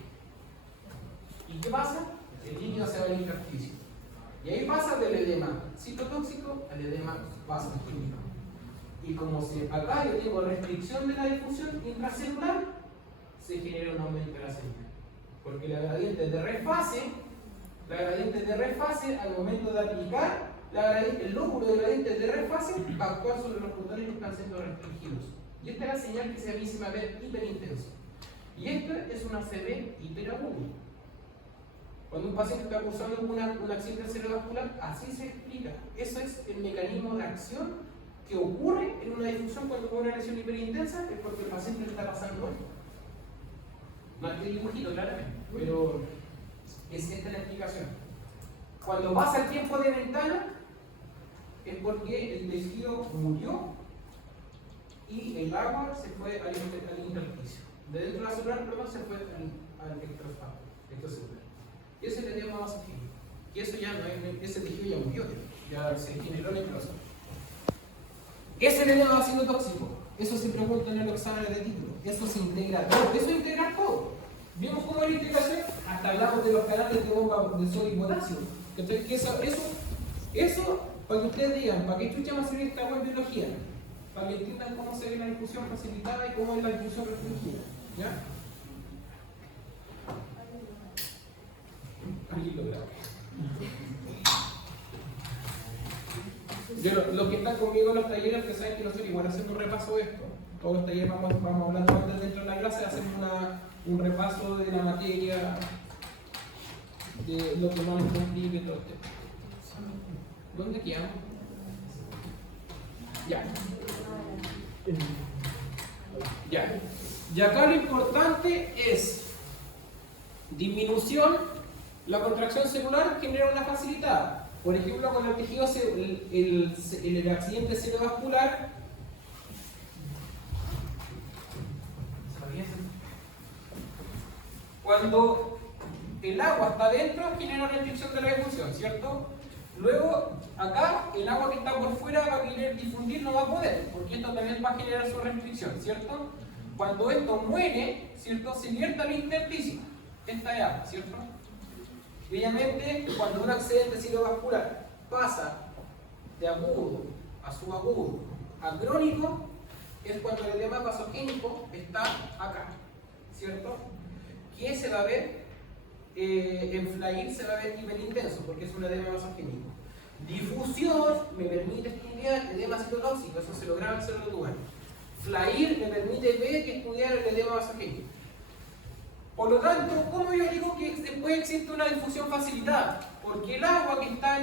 ¿Y qué pasa? El líquido se va al intersticio. Y ahí pasa del edema citotóxico al edema vasoquímico. Y como si acá yo tengo restricción de la difusión intracelular, se genera un aumento de la señal. Porque la gradiente de refase, al momento de aplicar, el lóbulo de gradiente de refase va a actuar sobre los botones que están siendo restringidos. Y esta es la señal que a mí se me ve hiperintenso. Y esto es una CB hiperagudo. Cuando un paciente está cursando un accidente cerebrovascular, así se explica. Eso es el mecanismo de acción que ocurre en una difusión cuando hay una lesión hiperintensa, es porque el paciente le está pasando esto. Más que dibujito, claramente, pero es esta la explicación. Cuando pasa el tiempo de ventana, es porque el tejido murió y el agua se fue al intersticio. De dentro de la celular, perdón, se fue al extracelular. Y ese le llama vasogénico. Y eso ya no es, ese tejido ya murió, ya se generó necrosis. Ese veneno ácido tóxico, eso se pregunta en los exámenes de título, eso se integra todo, eso integra todo. Vimos cómo es la integración, hasta hablamos de los canales de bomba de sodio y potasio. Entonces, que eso, para que ustedes digan, ¿para qué chucha va a servir esta web biología? Para que entiendan cómo se ve la difusión facilitada y cómo es la difusión restringida. ¿Ya? Aquí lo grabo. Los que están conmigo en los talleres, que saben que nosotros igual hacemos un repaso de esto. Todos los talleres vamos hablando antes dentro de la clase, hacemos un repaso de la materia, de lo que más nos complica y todo esto. ¿Dónde quedamos? Ya. Ya. Y acá lo importante es disminución, la contracción celular genera una facilitada. Por ejemplo, con el tejido, el accidente cerebrovascular, cuando el agua está dentro, genera restricción de la difusión, ¿cierto? Luego, acá, el agua que está por fuera va a querer difundir, no va a poder, porque esto también va a generar su restricción, ¿cierto? Cuando esto muere, ¿cierto? Se vierte al intersticio, esta es agua, ¿cierto? Obviamente, cuando un accidente cerebrovascular pasa de agudo a subagudo a crónico, es cuando el edema vasogénico está acá, ¿cierto? ¿Qué se va a ver? En FLAIR se va a ver hiperintenso, porque es un edema vasogénico. Difusión me permite estudiar edema citotóxico, eso se lo graba el cerebro tubular. FLAIR me permite ver y estudiar el edema vasogénico. Por lo tanto, ¿cómo yo digo que después existe una difusión facilitada? Porque el agua que está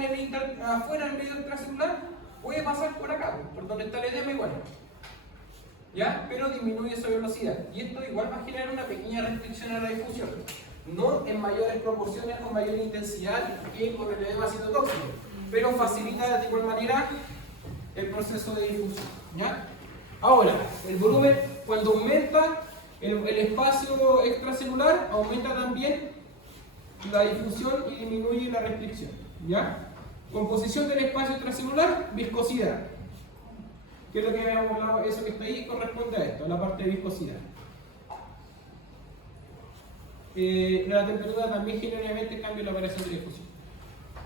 afuera en el medio extracelular puede pasar por acá, por donde está el edema igual. ¿Ya? Pero disminuye su velocidad. Y esto igual va a generar una pequeña restricción a la difusión. No en mayores proporciones o mayor intensidad que con el edema citotóxico, pero facilita de igual manera el proceso de difusión. ¿Ya? Ahora, el volumen, cuando aumenta el espacio extracelular, aumenta también la difusión y disminuye la restricción. ¿Ya? Composición del espacio extracelular, viscosidad. ¿Qué es lo que habíamos hablado? Eso que está ahí corresponde a esto, a la parte de viscosidad. La temperatura también generalmente cambia la variación de difusión.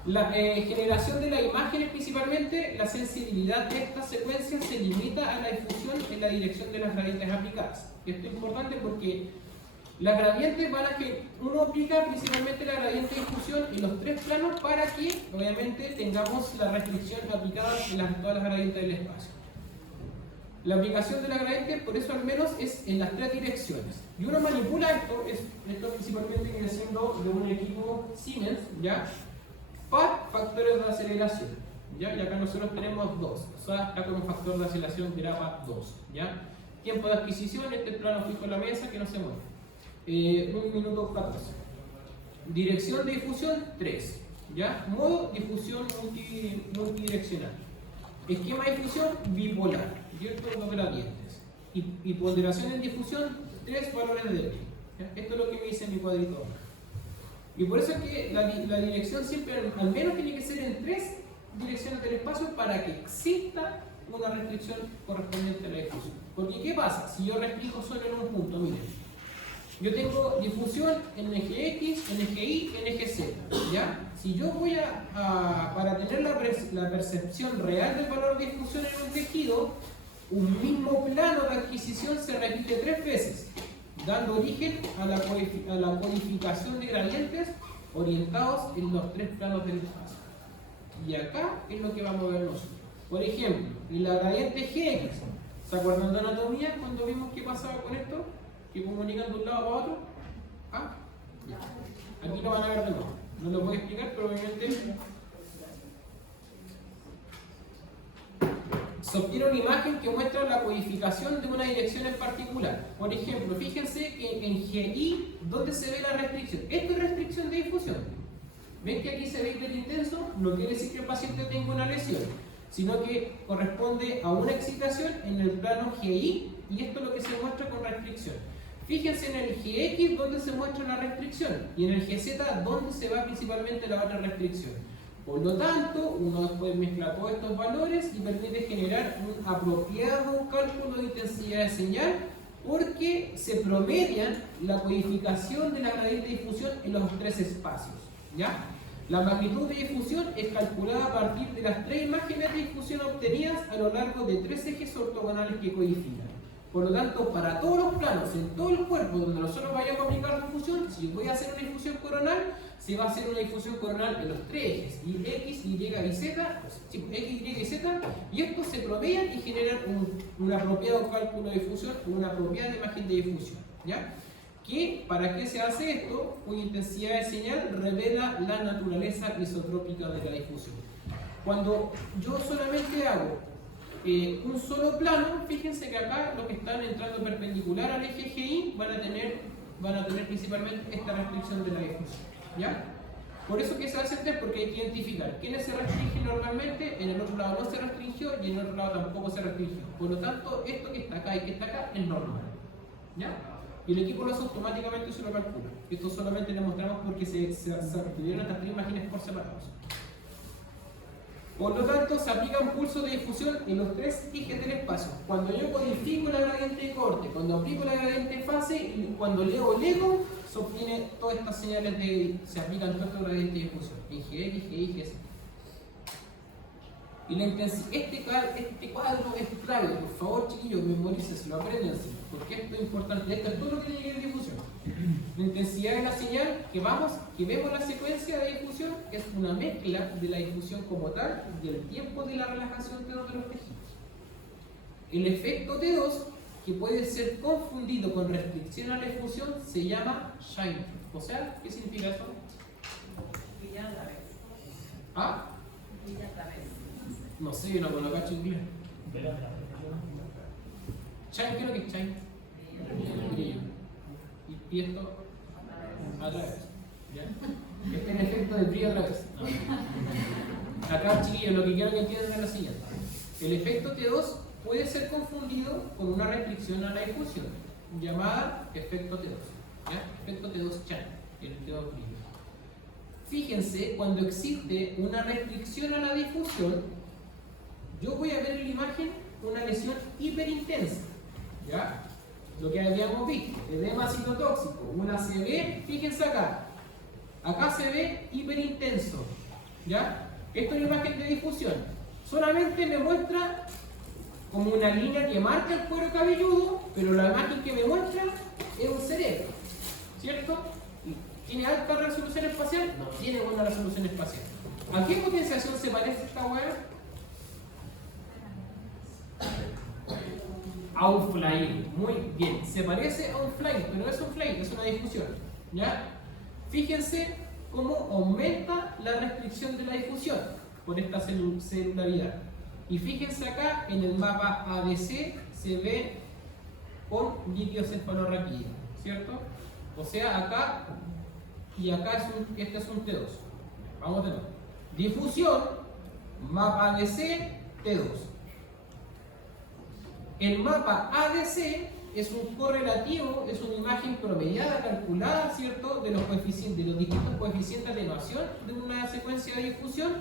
La generación de las imágenes, principalmente, la sensibilidad de estas secuencias se limita a la difusión en la dirección de las gradientes aplicadas. Esto es importante porque las gradientes van a que uno aplica principalmente la gradiente de difusión en los tres planos para que, obviamente, tengamos la restricción aplicada en todas las gradientes del espacio. La aplicación de la gradiente, por eso al menos, es en las tres direcciones. Y uno manipula esto principalmente viene siendo de un equipo Siemens, ¿ya? Factores de aceleración, ¿ya? Y acá nosotros tenemos dos, o sea, acá con un factor de aceleración grapa 2, ¿ya? Tiempo de adquisición, este plano fijo en la mesa que no se mueve. 1 minuto 14. Dirección de difusión 3, ¿ya? Modo difusión multidireccional. Esquema de difusión bipolar, ¿cierto? Dos gradientes. Y ponderación en difusión, 3 valores de Debye. Esto es lo que me dice mi cuadrito. Y por eso es que la dirección siempre, al menos, tiene que ser en 3 direcciones del espacio para que exista una restricción correspondiente a la difusión. Porque, ¿qué pasa? Si yo restrijo solo en un punto, miren, yo tengo difusión en eje X, en eje Y, en eje Z, ¿ya? Si yo voy para tener la percepción real del valor de difusión en un tejido, un mismo plano de adquisición se repite 3 veces, dando origen a la codificación de gradientes orientados en los 3 planos del espacio. Y acá es lo que vamos a ver nosotros. Por ejemplo, en la gradiente GX, ¿se acuerdan de anatomía cuando vimos qué pasaba con esto? Que comunican de un lado a otro. ¿Ah? Ya. Aquí lo van a ver de nuevo. No lo voy a explicar, pero obviamente se obtiene una imagen que muestra la codificación de una dirección en particular. Por ejemplo, fíjense que en GI, ¿dónde se ve la restricción? Esto es restricción de difusión. ¿Ven que aquí se ve hiperintenso? No quiere decir que el paciente tenga una lesión. sino que corresponde a una excitación en el plano GI, y esto es lo que se muestra con restricción. Fíjense en el GX donde se muestra la restricción y en el GZ donde se va principalmente la otra restricción. Por lo tanto, uno después mezcla todos estos valores y permite generar un apropiado cálculo de intensidad de señal, porque se promedian la codificación de la gradiente de difusión en los tres espacios, ¿ya? La magnitud de difusión es calculada a partir de las tres imágenes de difusión obtenidas a lo largo de tres ejes ortogonales que codifican. Por lo tanto, para todos los planos, en todo el cuerpo donde nosotros vayamos a aplicar difusión, si voy a hacer una difusión coronal, se va a hacer una difusión coronal en los tres ejes, X, Y y Z, X, Y y Z, y estos se promedian y generan un apropiado cálculo de difusión, una apropiada imagen de difusión, ¿ya? ¿Para qué se hace esto? Cuya intensidad de señal revela la naturaleza isotrópica de la difusión. Cuando yo solamente hago un solo plano, fíjense que acá los que están entrando perpendicular al eje GI van a tener principalmente esta restricción de la difusión, ¿ya? Por eso que se hace test, porque hay que identificar quiénes se restringen normalmente, en el otro lado no se restringió y en el otro lado tampoco se restringió. Por lo tanto, esto que está acá y que está acá es normal, ¿ya? Y el equipo lo hace automáticamente y se lo calcula. Esto solamente lo mostramos porque se recibieron estas tres imágenes por separados. Por lo tanto, se aplica un pulso de difusión en los tres ejes del espacio. Cuando yo codifico la gradiente de corte, cuando aplico la gradiente de fase y cuando leo el eco, se obtiene todas estas señales se aplican todas estas gradientes de difusión. En GX, GY, GZ. Y este cuadro es clave, por favor chiquillos, memorícenselo, apréndanse, porque esto es importante, esto es todo lo que tiene que ver difusión. La intensidad de la señal que vemos la secuencia de difusión es una mezcla de la difusión como tal y del tiempo de la relajación T2 de los tejidos. El efecto T2, que puede ser confundido con restricción a la difusión, se llama shine. O sea, ¿qué significa eso? Brilla otra vez. ¿Ah? Brilla otra vez. No sé, yo no lo cacho en inglés. Shine, ¿qué es lo que es shine? Brillo. Y esto a través. ¿Ya? Este es el efecto de brillo a través. No. Acá, chiquillos, lo que quiero que entiendan es lo siguiente. El efecto T2 puede ser confundido con una restricción a la difusión, llamada efecto T2. ¿Ya? Efecto T2 shine, el T2 brillo. Fíjense, cuando existe una restricción a la difusión, yo voy a ver en la imagen una lesión hiperintensa, ¿ya? Lo que habíamos visto, edema citotóxico, una se ve, fíjense acá se ve hiperintenso, ¿ya? Esto es una imagen de difusión, solamente me muestra como una línea que marca el cuero cabelludo, pero la imagen que me muestra es un cerebro, ¿cierto? ¿Tiene alta resolución espacial? No tiene buena resolución espacial. ¿A qué potenciación se parece esta hueá? A un flying, muy bien, se parece a un flying, pero no es un flying, es una difusión, ¿ya? Fíjense cómo aumenta la restricción de la difusión por esta celularidad. Y fíjense acá en el mapa ADC se ve con líquido cefalorraquídeo, ¿cierto? O sea, acá y acá este es un T2. Vamos de nuevo. Difusión, mapa ADC, T2. El mapa ADC es un correlativo, es una imagen promediada, calculada, ¿cierto?, de los distintos coeficientes de atenuación de una secuencia de difusión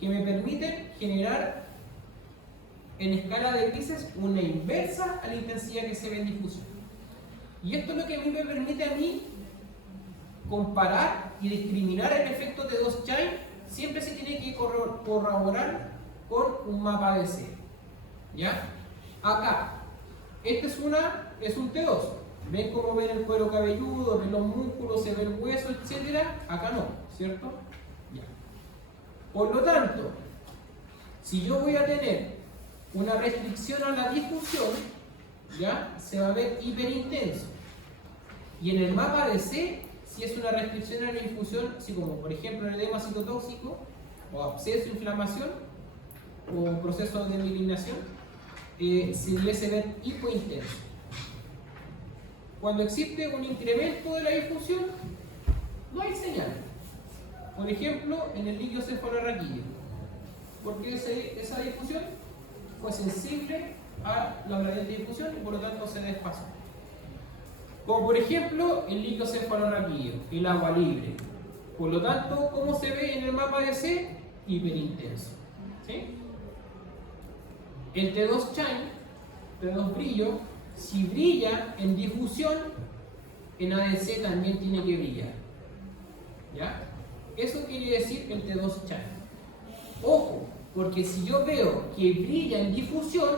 que me permiten generar en escala de grises una inversa a la intensidad que se ve en difusión. Y esto es lo que a mí me permite a mí comparar y discriminar el efecto de T2 shine. Siempre se tiene que corroborar con un mapa ADC, ¿ya? Acá, este es un T2. ¿Ven cómo ven el cuero cabelludo, ven los músculos, se ve el hueso, etcétera? Acá no, ¿cierto? Ya. Por lo tanto, si yo voy a tener una restricción a la difusión, ¿ya?, se va a ver hiperintenso. Y en el mapa DC, si es una restricción a la difusión, así como por ejemplo el edema citotóxico, o absceso, inflamación, o proceso de eliminación, se debe ver hipointenso. Cuando existe un incremento de la difusión, no hay señal. Por ejemplo, en el líquido cefalorraquídeo. porque esa difusión fue sensible a la gradiente de difusión y por lo tanto se desfasó. Como por ejemplo el líquido cefalorraquídeo, el agua libre. Por lo tanto, ¿cómo se ve en el mapa de C? Hiperintenso. ¿Sí? El T2 shine, T2 brillo, si brilla en difusión, en ADC también tiene que brillar. ¿Ya? Eso quiere decir el T2 shine. Ojo, porque si yo veo que brilla en difusión,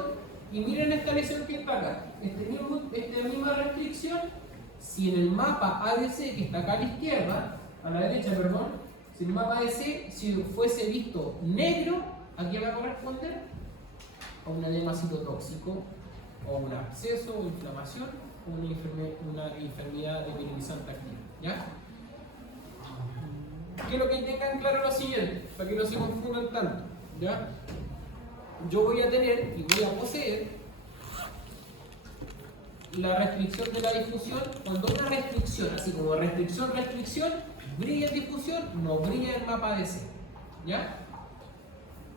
y miren esta lesión que está acá, esta misma restricción, si en el mapa ADC, que está acá a la izquierda, a la derecha, perdón, si el mapa ADC si fuese visto negro, ¿a qué va a corresponder? A un edema citotóxico, o un absceso, o inflamación, o una enfermedad debilitante activa. ¿Ya? Quiero que tengan claro lo siguiente, para que no se confundan tanto. ¿Ya? Yo voy a tener y voy a poseer la restricción de la difusión. Cuando una restricción, así como restricción, brilla en difusión, no brilla en mapa DC. ¿Ya?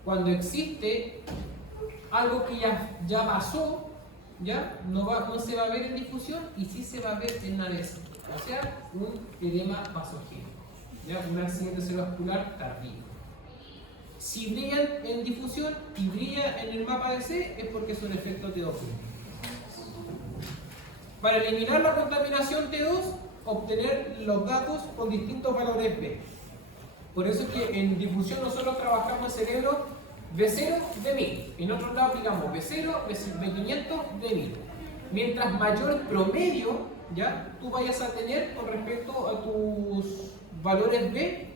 Cuando existe algo que ya pasó, ¿ya? No se va a ver en difusión y sí se va a ver en ADC. O sea, un edema vasogénico, ¿ya? Un accidente cerebrovascular tardío. Si brillan en difusión y brilla en el mapa DC es porque son efectos T2. Para eliminar la contaminación T2, obtener los datos con distintos valores B. Por eso es que en difusión nosotros trabajamos el cerebro B0, B1000. En otro lado aplicamos B0, B500, B1000. Mientras mayor promedio ya tú vayas a tener con respecto a tus valores B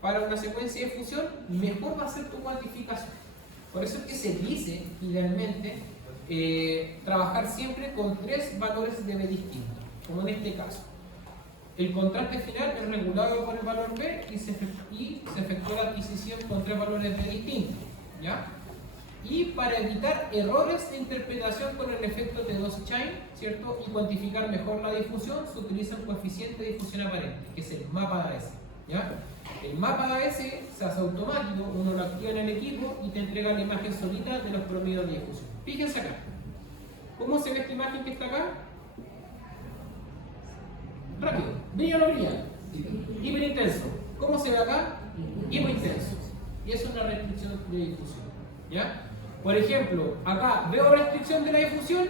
para una secuencia de fusión, mejor va a ser tu cuantificación. Por eso es que se dice, idealmente, trabajar siempre con 3 valores de B distintos, como en este caso. El contraste final es regulado por el valor B y se efectúa la adquisición con 3 valores B distintos. ¿Ya? Y para evitar errores de interpretación con el efecto T2 shine, ¿cierto? Y cuantificar mejor la difusión, se utiliza un coeficiente de difusión aparente, que es el mapa de AS. ¿Ya? El mapa de AS se hace automático, uno lo activa en el equipo y te entrega la imagen solita de los promedios de difusión. Fíjense acá. ¿Cómo se ve esta imagen que está acá? Rápido. ¿Brilla o no brilla? Hiperintenso. ¿Cómo se ve acá? Hipointenso. Y eso es una restricción de difusión. ¿Ya? Por ejemplo, acá, ¿veo restricción de la difusión?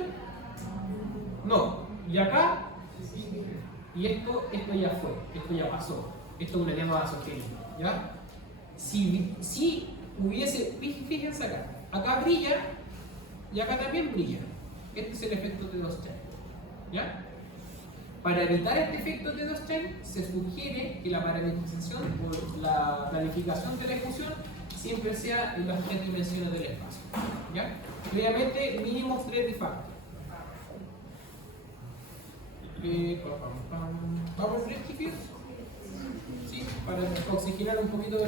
No. ¿Y acá? Y esto ya fue, esto ya pasó. Esto es un edema vasogénico. ¿Ya? Si hubiese, fíjense acá brilla y acá también brilla. Este es el efecto T2 shine. ¿Ya? Para evitar este efecto T2 shine, se sugiere que la parametrización o la planificación de la difusión siempre sea en las 3 dimensiones del espacio. ¿Ya? Obviamente, mínimo 3 bifactores. ¿Vamos rectificar? Sí, para oxigenar un poquito de